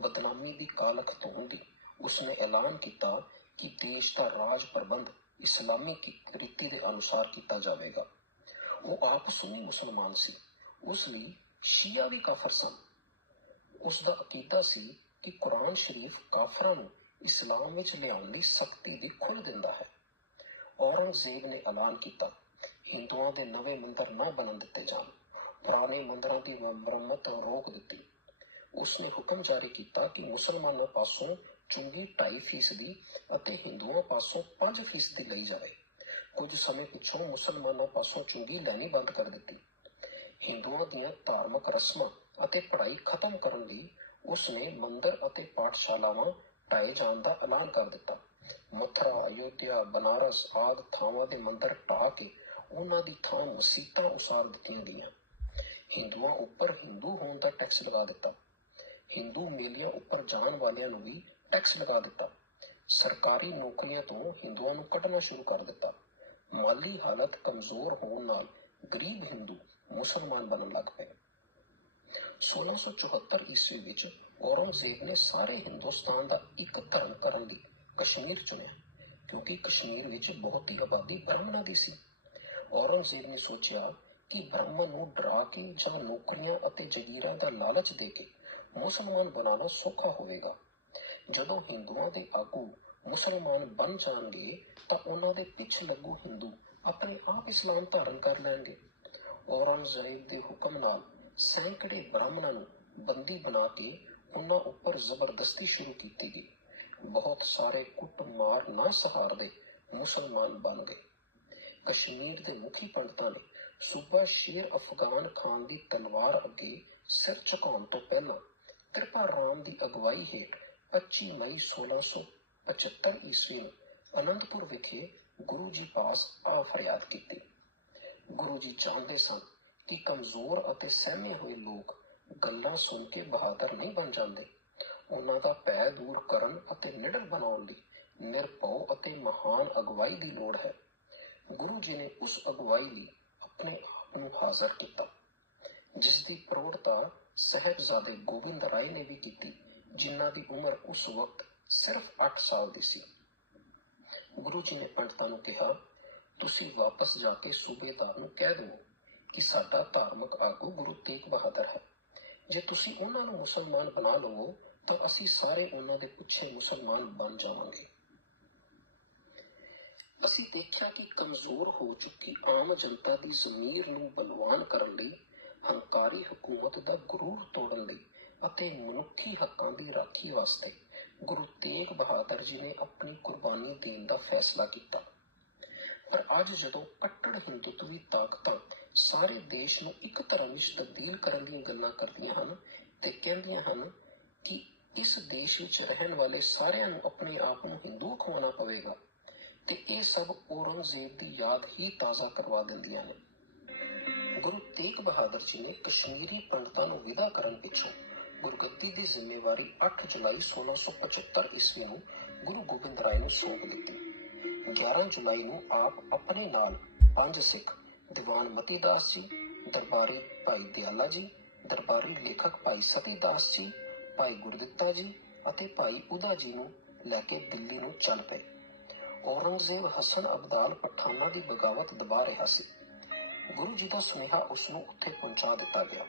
ਬਦਨਾਮੀ ਦੀ ਕਾਲਖ ਧੋਣ ਦੀ ਉਸਨੇ ਐਲਾਨ ਕੀਤਾ ਕਿ ਦੇਸ਼ ਦਾ ਰਾਜ ਪ੍ਰਬੰਧ ਇਸਲਾਮੀ ਰੀਤੀ ਦੇ ਅਨੁਸਾਰ ਕੀਤਾ ਜਾਵੇਗਾ। ਉਹ ਆਪ ਸੁੰਨੀ ਮੁਸਲਮਾਨ ਸੀ। ਉਸ ਲਈ ਸ਼ੀਆ ਵੀ ਕਾਫਰ ਸਨ। ਉਸ ਦਾ ਅਕੀਦਾ ਸੀ ਕਿ ਕੁਰਾਨ ਸ਼ਰੀਫ ਕਾਫਰਾਂ ਨੂੰ ਇਸਲਾਮ ਵਿੱਚ ਲਿਆਉਣ ਦੀ ਸਖਤੀ ਦੀ ਖੁੱਲ੍ਹ ਦਿੰਦਾ ਹੈ। ਔਰੰਗਜ਼ੇਬ ਨੇ ਐਲਾਨ ਕੀਤਾ, ਹਿੰਦੂਆਂ ਦੇ ਨਵੇਂ ਮੰਦਰ ਨਾ ਬਣਨ ਦਿੱਤੇ ਜਾਣ। ਪੁਰਾਣੇ ਮੰਦਰਾਂ ਦੀ ਮੁਰੰਮਤ ਰੋਕ ਦਿੱਤੀ। ਉਸਨੇ ਹੁਕਮ ਜਾਰੀ ਕੀਤਾ ਕਿ ਮੁਸਲਮਾਨਾਂ ਪਾਸੋਂ ਚੁੰਗੀ 2.5 ਫੀਸਦੀ ਅਤੇ ਹਿੰਦੂਆਂ ਪਾਸੋਂ 5 ਫੀਸਦੀ ਲਈ ਜਾਵੇ। ਕੁਝ ਸਮੇਂ ਪਿੱਛੋਂ ਮੁਸਲਮਾਨਾਂ ਪਾਸੋਂ ਚੁੰਗੀ ਲੈਣੀ ਬੰਦ ਕਰ ਦਿੱਤੀ। ਹਿੰਦੂਆਂ ਦੀਆਂ ਧਾਰਮਿਕ ਰਸਮਾਂ ਅਤੇ ਪੜ੍ਹਾਈ ਖਤਮ ਕਰਨ ਲਈ ਉਸਨੇ ਮੰਦਰ ਅਤੇ ਪਾਠਸ਼ਾਲਾਵਾਂ ਢਾਏ ਜਾਣ ਦਾ ਐਲਾਨ ਕਰ ਦਿੱਤਾ। ਮਥੁਰਾ, ਅਯੋਧਿਆ, ਬਨਾਰਸ ਆਦਿ ਥਾਵਾਂ ਦੇ ਮੰਦਰ ਢਾਹ ਕੇ ਉਹਨਾਂ ਦੀ ਥਾਂ ਮਸੀਤਾਂ ਉਸਾਰ ਦਿੱਤੀਆਂ ਗਈਆਂ। ਹਿੰਦੂਆਂ ਉੱਪਰ ਹਿੰਦੂ ਹੋਣ ਦਾ ਟੈਕਸ ਲਗਾ ਦਿੱਤਾ। ਹਿੰਦੂ ਮੇਲਿਆਂ ਉੱਪਰ ਜਾਣ ਵਾਲਿਆਂ ਨੂੰ ਵੀ ਟੈਕਸ ਲਗਾ ਦਿੱਤਾ। ਸਰਕਾਰੀ ਨੌਕਰੀਆਂ ਤੋਂ ਹਿੰਦੂਆਂ ਨੂੰ ਕੱਢਣਾ ਸ਼ੁਰੂ ਕਰ ਦਿੱਤਾ। ਮਾਲੀ ਹਾਲਤ ਕਮਜ਼ੋਰ ਹੋਣ ਨਾਲ ਗਰੀਬ ਹਿੰਦੂ ਮੁਸਲਮਾਨ ਬਣਨ ਲੱਗ ਪਏ। 1674 ਈਸਵੀ ਵਿੱਚ ਔਰੰਗਜ਼ੇਬ ਨੇ ਸਾਰੇ ਹਿੰਦੁਸਤਾਨ ਦਾ ਇੱਕ ਧਰਮ ਕਰਨ ਲਈ ਕਸ਼ਮੀਰ ਚੁਣਿਆ, ਕਿਉਂਕਿ ਕਸ਼ਮੀਰ ਵਿੱਚ ਬਹੁਤੀ ਆਬਾਦੀ ਬ੍ਰਾਹਮਣਾਂ ਦੀ ਸੀ। ਔਰੰਗਜ਼ੇਬ ਨੇ ਸੋਚਿਆ ਕਿ ਬ੍ਰਾਹਮਣ ਨੂੰ ਡਰਾ ਕੇ ਜਾਂ ਨੌਕਰੀਆਂ ਅਤੇ ਜ਼ਗੀਰਾਂ ਦਾ ਲਾਲਚ ਦੇ ਕੇ ਮੁਸਲਮਾਨ ਬਣਾਉਣਾ ਸੌਖਾ ਹੋਵੇਗਾ। ਜਦੋਂ ਹਿੰਦੂਆਂ ਦੇ ਆਗੂ ਮੁਸਲਮਾਨ ਬਣ ਜਾਣਗੇ ਤਾਂ ਉਹਨਾਂ ਦੇ ਪਿੱਛੇ ਲੱਗੂ ਹਿੰਦੂ ਆਪਣੇ ਆਪ ਇਸਲਾਮ ਧਾਰਨ ਕਰ ਲੈਣਗੇ। ਔਰੰਗਜ਼ੇਬ ਦੇ ਹੁਕਮ ਨਾਲ ਸੈਂਕੜੇ ਬ੍ਰਾਹਮਣਾਂ ਨੂੰ ਬੰਦੀ ਬਣਾ ਕੇ ਉਹਨਾਂ ਉੱਪਰ ਜ਼ਬਰਦਸਤੀ ਸ਼ੁਰੂ ਕੀਤੀ ਗਈ। ਬਹੁਤ ਸਾਰੇ ਕੁੱਟ ਮਾਰ ਨਾ ਸਹਾਰਦੇ ਮੁਸਲਮਾਨ ਬਣ ਗਏ। ਕਸ਼ਮੀਰ ਦੇ ਮੁਖੀ ਪੰਡਤਾਂ ਨੇ ਸੂਬਾ ਸ਼ੇਰ ਅਫਗਾਨ ਖਾਨ ਦੀ ਤਲਵਾਰ ਅੱਗੇ ਸਿਰ ਝੁਕਾਉਣ ਤੋਂ ਪਹਿਲਾਂ ਕਿਰਪਾ ਰਾਮ ਦੀ ਅਗਵਾਈ ਹੇਠ 25 ਮਈ 1675 ਈਸਵੀ ਨੂੰ ਅਨੰਦਪੁਰ ਵਿਖੇ ਗੁਰੂ ਜੀ ਪਾਸ ਆ ਫਰਿਆਦ ਕੀਤੀ। ਗੁਰੂ ਜੀ ਜਾਣਦੇ ਸਨ ਕਿ ਕਮਜ਼ੋਰ ਅਤੇ ਸਹਿਮੇ ਹੋਏ ਲੋਕ ਗੱਲਾਂ ਸੁਣ ਕੇ ਬਹਾਦਰ ਨਹੀਂ ਬਣ ਜਾਂਦੇ। ਉਹਨਾਂ ਦਾ ਭੈ ਦੂਰ ਕਰਨ ਅਤੇ ਨਿਡਰ ਬਣਾਉਣ ਲਈ ਨਿਰਭਉ ਅਤੇ ਮਹਾਨ ਅਗਵਾਈ ਦੀ ਲੋੜ ਹੈ। ਗੁਰੂ ਜੀ ਨੇ ਉਸ ਅਗਵਾਈ ਲਈ ਆਪਣੇ ਆਪ ਨੂੰ ਹਾਜ਼ਰ ਕੀਤਾ ਜਿਸ ਦੀ ਪ੍ਰੋੜਤਾ ਸਹਿਬਜ਼ਾਦੇ ਗੋਬਿੰਦ ਰਾਏ ਨੇ ਵੀ ਕੀਤੀ ਜਿਨ੍ਹਾਂ ਦੀ ਉਮਰ ਉਸ ਵਕਤ ਸਿਰਫ 8 ਸਾਲ ਦੀ ਸੀ। ਗੁਰੂ ਜੀ ਨੇ ਪੰਡਤਾਂ ਨੂੰ ਕਿਹਾ, ਤੁਸੀਂ ਵਾਪਸ ਜਾ ਕੇ ਸੂਬੇਦਾਰ ਨੂੰ ਕਹਿ ਦਿਓ ਕਿ ਸਾਡਾ ਧਾਰਮਿਕ ਆਗੂ ਗੁਰੂ ਤੇਗ ਬਹਾਦਰ ਹੈ। ਜੇ ਤੁਸੀਂ ਉਹਨਾਂ ਨੂੰ ਮੁਸਲਮਾਨ ਬਣਾ ਲਵੋ, ਤਾਂ ਅਸੀਂ ਸਾਰੇ ਉਹਨਾਂ ਦੇ ਪਿੱਛੇ ਮੁਸਲਮਾਨ ਬਣ ਜਾਵਾਂਗੇ। ਅਸੀਂ ਦੇਖਿਆ ਕਿ ਕਮਜ਼ੋਰ ਹੋ ਚੁੱਕੀ ਆਮ ਜਨਤਾ ਦੀ ਜ਼ਮੀਰ ਨੂੰ ਬਲਵਾਨ ਕਰਨ ਲਈ, ਹੰਕਾਰੀ ਹਕੂਮਤ ਦਾ ਗਰੂਰ ਤੋੜਨ ਲਈ ਅਤੇ ਮਨੁੱਖੀ ਹੱਕਾਂ ਦੀ ਰਾਖੀ ਵਾਸਤੇ ਗੁਰੂ ਤੇਗ ਬਹਾਦਰ ਜੀ ਨੇ ਆਪਣੀ ਕੁਰਬਾਨੀ ਦੇਣ ਦਾ ਫੈਸਲਾ ਕੀਤਾ। ਪਰ ਅੱਜ ਜਦੋਂ ਕੱਟੜ ਹਿੰਦੂਤਵੀ ਤਾਕਤਾਂ ਸਾਰੇ ਦੇਸ਼ ਨੂੰ ਇੱਕ ਧਰਮ ਵਿੱਚ ਤਬਦੀਲ ਕਰਨ ਦੀਆਂ ਗੱਲਾਂ ਕਰਦੀਆਂ ਹਨ ਤੇ ਕਹਿੰਦੀਆਂ ਹਨ ਕਿ ਇਸ ਦੇਸ਼ ਵਿੱਚ ਰਹਿਣ ਵਾਲੇ ਸਾਰਿਆਂ ਨੂੰ ਆਪਣੇ ਆਪ ਨੂੰ ਹਿੰਦੂ ਖਵਾਉਣਾ ਪਵੇਗਾ, ਤੇ ਇਹ ਸਭ ਔਰੰਗਜ਼ੇਬ ਦੀ ਯਾਦ ਹੀ ਤਾਜ਼ਾ ਕਰਵਾ ਦਿੰਦੀਆਂ ਨੇ। ਗੁਰੂ ਤੇਗ ਬਹਾਦਰ ਜੀ ਨੇ ਕਸ਼ਮੀਰੀ ਪੰਡਤਾਂ ਨੂੰ ਵਿਦਾ ਕਰਨ ਪਿੱਛੋਂ ਗੁਰਗੱਦੀ ਦੀ ਜ਼ਿੰਮੇਵਾਰੀ 8 ਜੁਲਾਈ 1675 ਈਸਵੀ ਨੂੰ ਗੁਰੂ ਗੋਬਿੰਦ ਰਾਏ ਨੂੰ ਸੌਂਪ ਦਿੱਤੀ। 11 ਜੁਲਾਈ ਨੂੰ ਆਪ ਆਪਣੇ ਨਾਲ ਪੰਜ ਸਿੱਖ, ਦੀਵਾਨ ਮਤੀ ਦਾਸ ਜੀ, ਦਰਬਾਰੀ ਭਾਈ ਦਿਆਲਾ ਜੀ, ਦਰਬਾਰੀ ਲੇਖਕ ਭਾਈ ਸਤੀ ਦਾਸ ਜੀ, ਭਾਈ ਗੁਰਦਿੱਤਾ ਜੀ ਅਤੇ ਭਾਈ ਉਦਾ ਜੀ ਨੂੰ ਲੈ ਕੇ ਦਿੱਲੀ ਨੂੰ ਚੱਲ ਪਏ। ਔਰੰਗਜ਼ੇਬ ਹਸਨ ਅਬਦਾਲ ਪਠਾਨਾਂ ਦੀ ਬਗਾਵਤ ਦਬਾ ਰਿਹਾ ਸੀ। ਗੁਰੂ ਜੀ ਦਾ ਸੁਨੇਹਾ ਉਸ ਨੂੰ ਉੱਥੇ ਪਹੁੰਚਾ ਦਿੱਤਾ ਗਿਆ।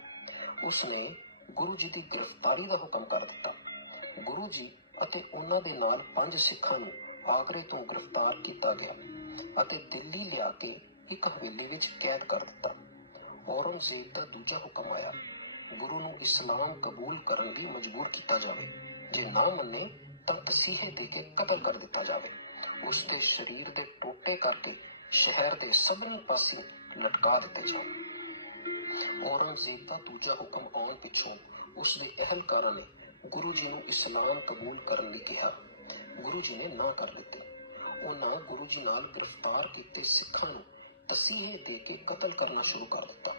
ਉਸ ਨੇ ਗੁਰੂ ਜੀ ਦੀ ਗ੍ਰਿਫਤਾਰੀ ਦਾ ਹੁਕਮ ਕਰ ਦਿੱਤਾ। ਗੁਰੂ ਜੀ ਅਤੇ ਉਹਨਾਂ ਦੇ ਨਾਲ ਪੰਜ ਸਿੱਖਾਂ ਨੂੰ ਆਗਰੇ ਤੋਂ ਗ੍ਰਿਫਤਾਰ ਕੀਤਾ ਗਿਆ ਅਤੇ ਦਿੱਲੀ ਲਿਆ ਕੇ ਇੱਕ ਹਵੇਲੀ ਵਿੱਚ ਕੈਦ ਕਰ ਦਿੱਤਾ। ਔਰੰਗਜ਼ੇਬ ਦਾ ਦੂਜਾ ਹੁਕਮ ਆਇਆ, ਗੁਰੂ ਨੂੰ ਇਸਲਾਮ ਕਬੂਲ ਕਰਨ ਲਈ ਮਜਬੂਰ ਕੀਤਾ ਜਾਵੇ। ਜੇ ਨਾ ਮੰਨੇ, ਤਾਂ ਤਸੀਹੇ ਦੇ ਕੇ ਕਤਲ ਕਰ ਦਿੱਤਾ ਜਾਵੇ। ਉਸ ਦੇ ਸਰੀਰ ਦੇ ਟੋਟੇ ਕਰਕੇ ਸ਼ਹਿਰ ਦੇ ਸਭਨ ਪਾਸੇ ਲਟਕਾ ਦਿੱਤੇ ਜਾਣ। ਔਰੰਗਜ਼ੇਬ ਦਾ ਦੂਜਾ ਹੁਕਮ ਆਉਣ ਪਿੱਛੋਂ ਉਸ ਦੇ ਅਹਿਲਕਾਰਾਂ ਨੇ ਗੁਰੂ ਜੀ ਨੂੰ ਇਸਲਾਮ ਕਬੂਲ ਕਰਨ ਲਈ ਕਿਹਾ। ਗੁਰੂ ਜੀ ਨੇ ਨਾ ਕਰ ਦਿੱਤੀ। ਉਹਨਾਂ ਗੁਰੂ ਜੀ ਨਾਲ ਗ੍ਰਿਫਤਾਰ ਕੀਤੇ ਸਿੱਖਾਂ ਨੂੰ ਤਸੀਹੇ ਦੇ ਕੇ ਕਤਲ ਕਰਨਾ ਸ਼ੁਰੂ ਕਰ ਦਿੱਤਾ।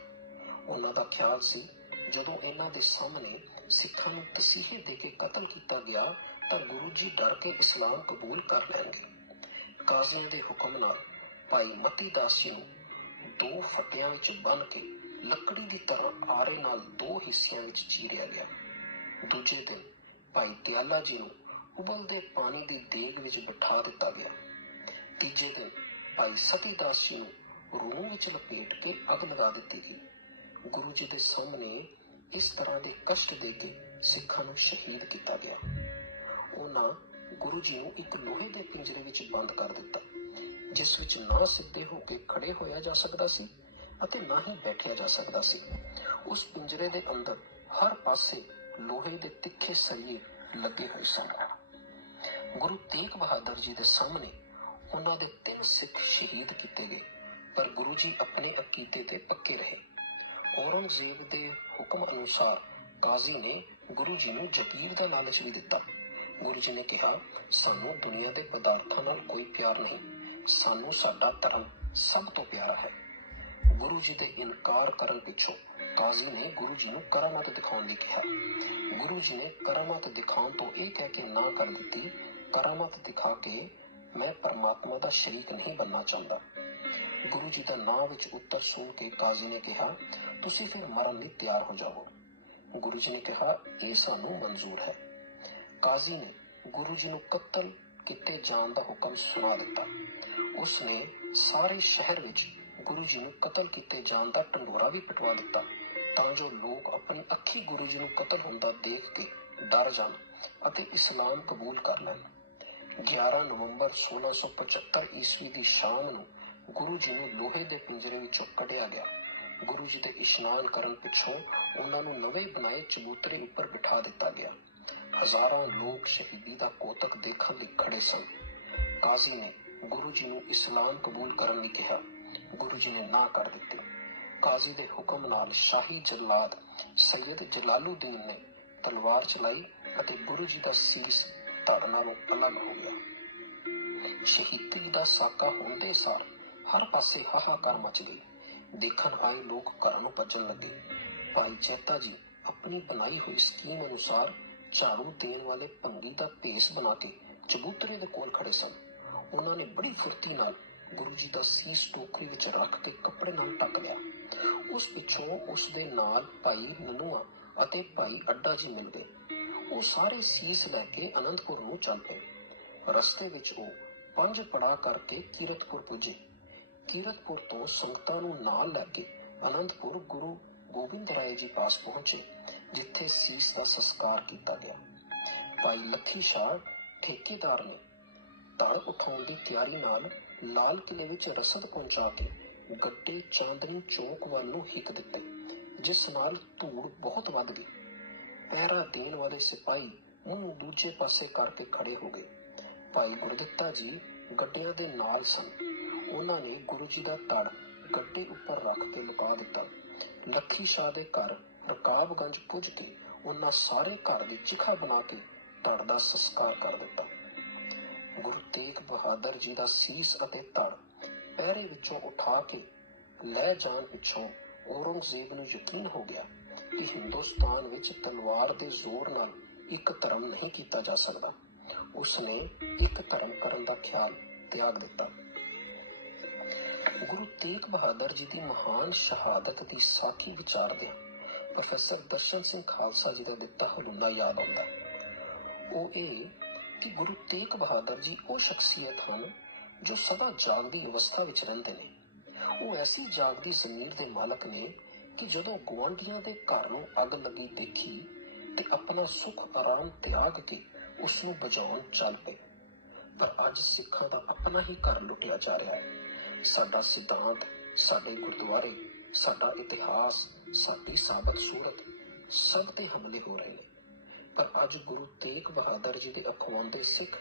ਉਹਨਾਂ ਦਾ ਖਿਆਲ ਸੀ, ਜਦੋਂ ਇਹਨਾਂ ਦੇ ਸਾਹਮਣੇ ਸਿੱਖਾਂ ਨੂੰ ਤਸੀਹੇ ਦੇ ਕੇ ਕਤਲ ਕੀਤਾ ਗਿਆ, ਤਾਂ ਗੁਰੂ ਜੀ ਡਰ ਕੇ ਇਸਲਾਮ ਕਬੂਲ ਕਰ ਲੈਣਗੇ। ਕਾਜ਼ੀਆਂ ਦੇ ਹੁਕਮ ਨਾਲ ਭਾਈ ਮਤੀ ਦਾਸ ਜੀ ਨੂੰ ਦੋ ਫੱਟਿਆਂ ਵਿੱਚ ਬੰਨ ਕੇ ਲੱਕੜੀ ਦੀ ਤਰ੍ਹਾਂ ਆਰੇ ਨਾਲ ਦੋ ਹਿੱਸਿਆਂ ਵਿੱਚ ਚੀਰਿਆ ਗਿਆ। ਦੂਜੇ ਦਿਨ ਭਾਈ ਦਿਆਲਾ ਜੀ ਨੂੰ ਉਬਲਦੇ ਪਾਣੀ ਦੀ ਦੇਗ ਵਿੱਚ ਬਿਠਾ ਦਿੱਤਾ ਗਿਆ। ਤੀਜੇ ਦਿਨ ਭਾਈ ਸਤੀਦਾਸ ਜੀ ਨੂੰ ਰੂਹ ਵਿੱਚ ਲਪੇਟ ਕੇ ਅੱਗ ਲਗਾ ਦਿੱਤੀ ਗਈ। ਗੁਰੂ ਜੀ ਦੇ ਸਾਹਮਣੇ ਇਸ ਤਰ੍ਹਾਂ ਦੇ ਕਸ਼ਟ ਦੇ ਕੇ ਸਿੱਖਾਂ ਨੂੰ ਸ਼ਹੀਦ ਕੀਤਾ ਗਿਆ। ਉਹਨਾਂ ਗੁਰੂ ਜੀ ਨੂੰ ਇੱਕ ਲੋਹੇ ਦੇ ਪਿੰਜਰੇ ਵਿੱਚ ਬੰਦ ਕਰ ਦਿੱਤਾ, ਜਿਸ ਵਿੱਚ ਨਾ ਸਿੱਧੇ ਹੋ ਕੇ ਖੜੇ ਹੋਇਆ ਜਾ ਸਕਦਾ ਸੀ ਅਤੇ ਨਾ ਹੀ ਬੈਠਿਆ ਜਾ ਸਕਦਾ ਸੀ। ਉਸ ਪਿੰਜਰੇ ਦੇ ਅੰਦਰ ਹਰ ਪਾਸੇ ਲੋਹੇ ਦੇ ਤਿੱਖੇ ਸਰੀਏ ਲੱਗੇ ਹੋਏ ਸਨ। ਗੁਰੂ ਤੇਗ ਬਹਾਦਰ ਜੀ ਦੇ ਸਾਹਮਣੇ ਉਹਨਾਂ ਦੇ ਤਿੰਨ ਸਿੱਖ ਸ਼ਹੀਦ ਕੀਤੇ ਗਏ, ਪਰ ਗੁਰੂ ਜੀ ਆਪਣੇ ਅਕੀਦੇ ਤੇ ਪੱਕੇ ਰਹੇ। ਔਰੰਗਜ਼ੇਬ ਦੇ ਹੁਕਮ ਅਨੁਸਾਰ ਕਾਜ਼ੀ ਨੇ ਗੁਰੂ ਜੀ ਨੂੰ ਜ਼ਕੀਰ ਦਾ ਲਾਲਚ ਵੀ ਦਿੱਤਾ। ਗੁਰੂ ਜੀ ਨੇ ਕਿਹਾ, ਸਾਨੂੰ ਦੁਨੀਆ ਦੇ ਪਦਾਰਥਾਂ ਨਾਲ ਕੋਈ ਪਿਆਰ ਨਹੀਂ। ਸਾਨੂੰ ਸਾਡਾ ਧਰਮ ਸਭ ਤੋਂ ਪਿਆਰਾ ਹੈ। ਗੁਰੂ ਜੀ ਦੇ ਇਨਕਾਰ ਕਰਨ ਪਿੱਛੋਂ ਕਾਜ਼ੀ ਨੇ ਗੁਰੂ ਜੀ ਨੂੰ ਕਰਾਮਾਤ ਦਿਖਾਉਣ ਲਈ ਕਿਹਾ। ਗੁਰੂ ਜੀ ਨੇ ਕਰਾਮਾਤ ਦਿਖਾਉਣ ਤੋਂ ਇਹ ਕਹਿ ਕੇ ਨਾ ਕਰ ਦਿੱਤੀ, ਕਰਾਮਾਤ ਦਿਖਾ ਕੇ ਮੈਂ ਪਰਮਾਤਮਾ ਦਾ ਸ਼ਰੀਕ ਨਹੀਂ ਬਣਨਾ ਚਾਹੁੰਦਾ। ਗੁਰੂ ਜੀ ਦਾ ਨਾਂ ਵਿੱਚ ਉੱਤਰ ਸੁਣ ਕੇ ਕਾਜ਼ੀ ਨੇ ਕਿਹਾ, ਤੁਸੀਂ ਫਿਰ ਮਰਨ ਲਈ ਤਿਆਰ ਹੋ ਜਾਵੋ। ਗੁਰੂ ਜੀ ਨੇ ਕਿਹਾ, ਇਹ ਸਾਨੂੰ ਮਨਜ਼ੂਰ ਹੈ। ਕਾਜ਼ੀ ਨੇ ਗੁਰੂ ਜੀ ਨੂੰ ਕਤਲ ਕੀਤੇ ਜਾਣ ਦਾ ਹੁਕਮ ਸੁਣਾ ਦਿੱਤਾ। ਉਸ ਨੇ ਸਾਰੇ ਸ਼ਹਿਰ ਵਿੱਚ ਗੁਰੂ ਜੀ ਨੂੰ ਕਤਲ ਕੀਤੇ ਜਾਣ ਦਾ ਢੰਡੋਰਾ ਵੀ ਪਟਵਾ ਦਿੱਤਾ, ਤਾਂ ਜੋ ਲੋਕ ਆਪਣੀ ਅੱਖੀ ਗੁਰੂ ਜੀ ਨੂੰ ਕਤਲ ਹੁੰਦਾ ਦੇਖ ਕੇ ਡਰ ਜਾਣ ਅਤੇ ਇਸਲਾਮ ਕਬੂਲ ਕਰ ਲੈਣ। 11 ਨਵੰਬਰ 1675 ਈਸਵੀ ਦੀ ਸ਼ਾਮ ਨੂੰ ਗੁਰੂ ਜੀ ਨੂੰ ਲੋਹੇ ਦੇ ਪਿੰਜਰੇ ਵਿੱਚੋਂ ਕੱਢਿਆ ਗਿਆ। ਗੁਰੂ ਜੀ ਦੇ ਇਸ਼ਨਾਨ ਕਰਨ ਪਿੱਛੋਂ ਉਹਨਾਂ ਨੂੰ ਨਵੇਂ ਬਣਾਏ ਚਬੂਤਰੇ ਉੱਪਰ ਬਿਠਾ ਦਿੱਤਾ ਗਿਆ। ਹਜ਼ਾਰਾਂ ਲੋਕ ਸ਼ਹੀਦੀ ਦਾ ਕੋਤਕ ਦੇਖਣ ਲਈ ਖੜੇ ਸਨ। ਕਾਜ਼ੀ ਨੇ ਗੁਰੂ ਜੀ ਨੂੰ ਇਸਲਾਮ ਕਬੂਲ ਕਰਨ ਲਈ ਕਿਹਾ ਗੁਰੂ ਜੀ ਨੇ ਨਾ ਕਰ ਦਿੱਤੀ। ਕਾਜ਼ੀ ਦੇ ਹੁਕਮ ਨਾਲ ਸ਼ਾਹੀ ਜਲਾਦ ਸੈਯਦ ਜਲਾਲੂਦੀਨ ਨੇ ਤਲਵਾਰ ਚਲਾਈ ਅਤੇ ਗੁਰੂ ਜੀ ਦਾ ਸੀਸ ਧੜ ਨਾਲੋਂ ਅਲੱਗ ਹੋ ਗਿਆ। ਸ਼ਹੀਦੀ ਦਾ ਸਾਕਾ ਹੁੰਦੇ ਸਾਰ ਹਰ ਪਾਸੇ ਹਾਹਾਕਾਰ ਮਚ ਗਈ। ਦੇਖਣ ਆਏ ਲੋਕ ਘਰਾਂ ਨੂੰ ਭੱਜਣ ਲੱਗੇ। ਭਾਈ ਚੇਤਾ ਜੀ ਆਪਣੀ ਬਣਾਈ ਹੋਈ ਸਕੀਮ ਅਨੁਸਾਰ ਝਾੜੂ ਦੇਣ ਵਾਲੇ ਭੰਗੀ ਦਾ ਭੇਸ ਬਣਾ ਕੇ ਚਬੂਤਰੇ ਦੇ ਕੋਲ ਖੜੇ ਸਨ। ਉਹਨਾਂ ਨੇ ਬੜੀ ਫੁਰਤੀ ਨਾਲ ਗੁਰੂ ਜੀ ਦਾ ਸੀਸ ਟੋਕਰੀ ਵਿੱਚ ਰੱਖ ਕੇ ਕੱਪੜੇ ਨਾਲ ਢੱਕ ਲਿਆ। ਉਸ ਪਿੱਛੋਂ ਉਸ ਦੇ ਨਾਲ ਭਾਈ ਨਨੂਆ ਅਤੇ ਭਾਈ ਅੱਡਾ ਜੀ ਮਿਲ ਗਏ ਉਹ ਸਾਰੇ ਸੀਸ ਲੈ ਕੇ ਅਨੰਦਪੁਰ ਨੂੰ ਚੱਲ ਪਏ। ਰਸਤੇ ਵਿੱਚ ਉਹ ਪੰਜ ਪੜਾ ਕਰਕੇ ਕੀਰਤਪੁਰ ਪੁੱਜੇ। ਕੀਰਤਪੁਰ ਤੋਂ ਸੰਗਤਾਂ ਨੂੰ ਨਾਲ ਲੈ ਕੇ ਅਨੰਦਪੁਰ ਗੁਰੂ ਗੋਬਿੰਦ ਰਾਏ ਜੀ ਪਾਸ ਪਹੁੰਚੇ, ਜਿੱਥੇ ਸੀਸ ਦਾ ਸੰਸਕਾਰ ਕੀਤਾ ਗਿਆ। ਭਾਈ ਲੱਖੀ ਸ਼ਾਹ ਠੇਕੇਦਾਰ ਨੇ। ਧੜ ਉਠਾਉਣ ਦੀ ਤਿਆਰੀ ਨਾਲ ਲਾਲ ਕਿਲੇ ਵਿੱਚ ਰਸਦ ਪਹੁੰਚਾ ਕੇ ਗੱਡੇ ਚਾਂਦਨੀ ਚੌਕ ਵੱਲ ਨੂੰ ਹਿੱਕ ਦਿੱਤੇ, ਜਿਸ ਨਾਲ ਧੂੜ ਬਹੁਤ ਵੱਧ ਗਈ। ਪਹਿਰਾ ਦੇਣ ਵਾਲੇ ਸਿਪਾਹੀ ਉਹਨੂੰ ਦੂਜੇ ਪਾਸੇ ਕਰਕੇ ਖੜੇ ਹੋ ਗਏ। ਭਾਈ ਗੁਰਦਿੱਤਾ ਜੀ ਗੱਡਿਆਂ ਦੇ ਨਾਲ ਸਨ। ਉਹਨਾਂ ਨੇ ਗੁਰੂ ਜੀ ਦਾ ਧੜ ਗੱਡੇ ਉੱਪਰ ਰੱਖ ਕੇ ਲੁਕਾ ਦਿੱਤਾ। ਲੱਖੀ ਸ਼ਾਹ ਦੇ ਘਰ ਰਕਾਬਗੰਜ ਪੁੱਜ ਕੇ ਉਹਨਾਂ ਸਾਰੇ ਘਰ ਦੀ ਚਿਖਾ ਬਣਾ ਕੇ ਧੜ ਦਾ ਸੰਸਕਾਰ ਕਰ ਦਿੱਤਾ। ਗੁਰੂ ਤੇਗ ਬਹਾਦਰ ਜੀ ਦਾ ਸੀਸ ਅਤੇ ਧੜ ਪਹਿਰੇ ਵਿੱਚੋਂ ਉਠਾ ਕੇ ਲੈ ਜਾਣ ਪਿੱਛੋਂ ਔਰੰਗਜ਼ੇਬ ਨੂੰ ਯਕੀਨ ਹੋ ਗਿਆ ਕਿ ਹਿੰਦੁਸਤਾਨ ਵਿੱਚ ਤਲਵਾਰ ਦੇ ਜ਼ੋਰ ਨਾਲ ਇੱਕ ਧਰਮ ਨਹੀਂ ਕੀਤਾ ਜਾ ਸਕਦਾ। ਉਸ ਨੇ ਇੱਕ ਧਰਮ ਕਰਨ ਦਾ ਖਿਆਲ ਤਿਆਗ ਦਿੱਤਾ। ਗੁਰੂ ਤੇਗ ਬਹਾਦਰ ਜੀ ਦੀ ਮਹਾਨ ਸ਼ਹਾਦਤ ਦੀ ਸਾਖੀ ਵਿਚਾਰਦਿਆਂ ਪ੍ਰੋਫੈਸਰ ਦਰਸ਼ਨ ਸਿੰਘ ਖਾਲਸਾ ਜੀ ਦਾ ਦਿੱਤਾ ਹਲੂਨਾ ਯਾਦ ਆਉਂਦਾ। ਉਹ ਇਹ ਕਿ ਗੁਰੂ ਤੇਗ ਬਹਾਦਰ ਜੀ ਉਹ ਸ਼ਖਸੀਅਤ ਹਨ ਜੋ ਸਦਾ ਜਾਗਦੀ ਅਵਸਥਾ ਵਿੱਚ ਰਹਿੰਦੇ ਨੇ। ਉਹ ਐਸੀ ਜਾਗਦੀ ਜ਼ਮੀਰ ਦੇ ਮਾਲਕ ਨੇ ਕਿ ਜਦੋਂ ਗੁਆਂਢੀਆਂ ਦੇ ਘਰ ਨੂੰ ਅੱਗ ਲੱਗੀ ਦੇਖੀ ਤੇ ਆਪਣਾ ਸੁੱਖ ਆਰਾਮ ਤਿਆਗ ਕੇ ਉਸ ਨੂੰ ਬਚਾਉਣ ਚੱਲ ਪਏ। ਪਰ ਅੱਜ ਸਿੱਖਾਂ ਦਾ ਆਪਣਾ ਹੀ ਘਰ ਲੁੱਟਿਆ ਜਾ ਰਿਹਾ ਹੈ। ਸਾਡਾ ਸਿਧਾਂਤ, ਸਾਡੇ ਗੁਰਦੁਆਰੇ, ਸਾਡਾ ਇਤਿਹਾਸ, ਸਾਡੀ ਸਾਬਤ ਸੂਰਤ ਸਭ ਤੇ ਹਮਲੇ ਹੋ ਰਹੇ ਨੇ। ਪਰ ਅੱਜ ਗੁਰੂ ਤੇਗ ਬਹਾਦਰ ਜੀ ਦੇ ਅਖਵਾਉਂਦੇ ਸਿੱਖ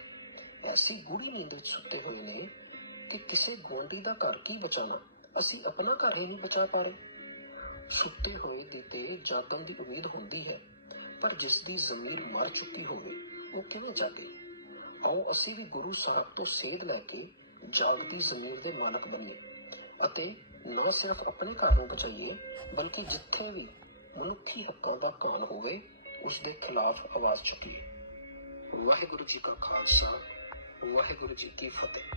ਐਸੀ ਗੂੜੀ ਨੀਂਦ ਵਿੱਚ ਸੁੱਤੇ ਹੋਏ ਨੇ ਕਿ ਕਿਸੇ ਗੁਆਂਢੀ ਦਾ ਘਰ ਕੀ ਬਚਾਣਾ ਅਸੀਂ ਆਪਣਾ ਘਰ ਹੀ ਨਹੀਂ ਬਚਾ ਪਾ ਰਹੇ। ਸੁੱਤੇ ਹੋਏ ਦੀ ਤੇ ਜਾਗਣ ਦੀ ਉਮੀਦ ਹੁੰਦੀ ਹੈ, ਪਰ ਜਿਸ ਦੀ ਜ਼ਮੀਰ ਮਰ ਚੁੱਕੀ ਹੋਵੇ, ਉਹ ਕਿਵੇਂ ਜਾਗੇ? ਆਓ ਅਸੀਂ ਵੀ ਗੁਰੂ ਸਾਹਿਬ ਤੋਂ ਸੇਧ ਲੈ ਕੇ ਜਾਗਦੀ ਜ਼ਮੀਰ ਦੇ ਮਾਲਕ ਬਣੀਏ ਅਤੇ ਨਾ ਸਿਰਫ ਆਪਣੇ ਘਰ ਨੂੰ ਬਚਾਈਏ, ਬਲਕਿ ਜਿੱਥੇ ਵੀ ਮਨੁੱਖੀ ਹੱਕਾਂ ਦਾ ਕਾਨ ਹੋਵੇ ਉਸ ਦੇ ਖਿਲਾਫ ਆਵਾਜ਼ ਚੁੱਕੀਏ ਵਾਹਿਗੁਰੂ ਜੀ ਕਾ ਖਾਲਸਾ ਵਾਹਿਗੁਰੂ ਜੀ ਕੀ ਫਤਿਹ।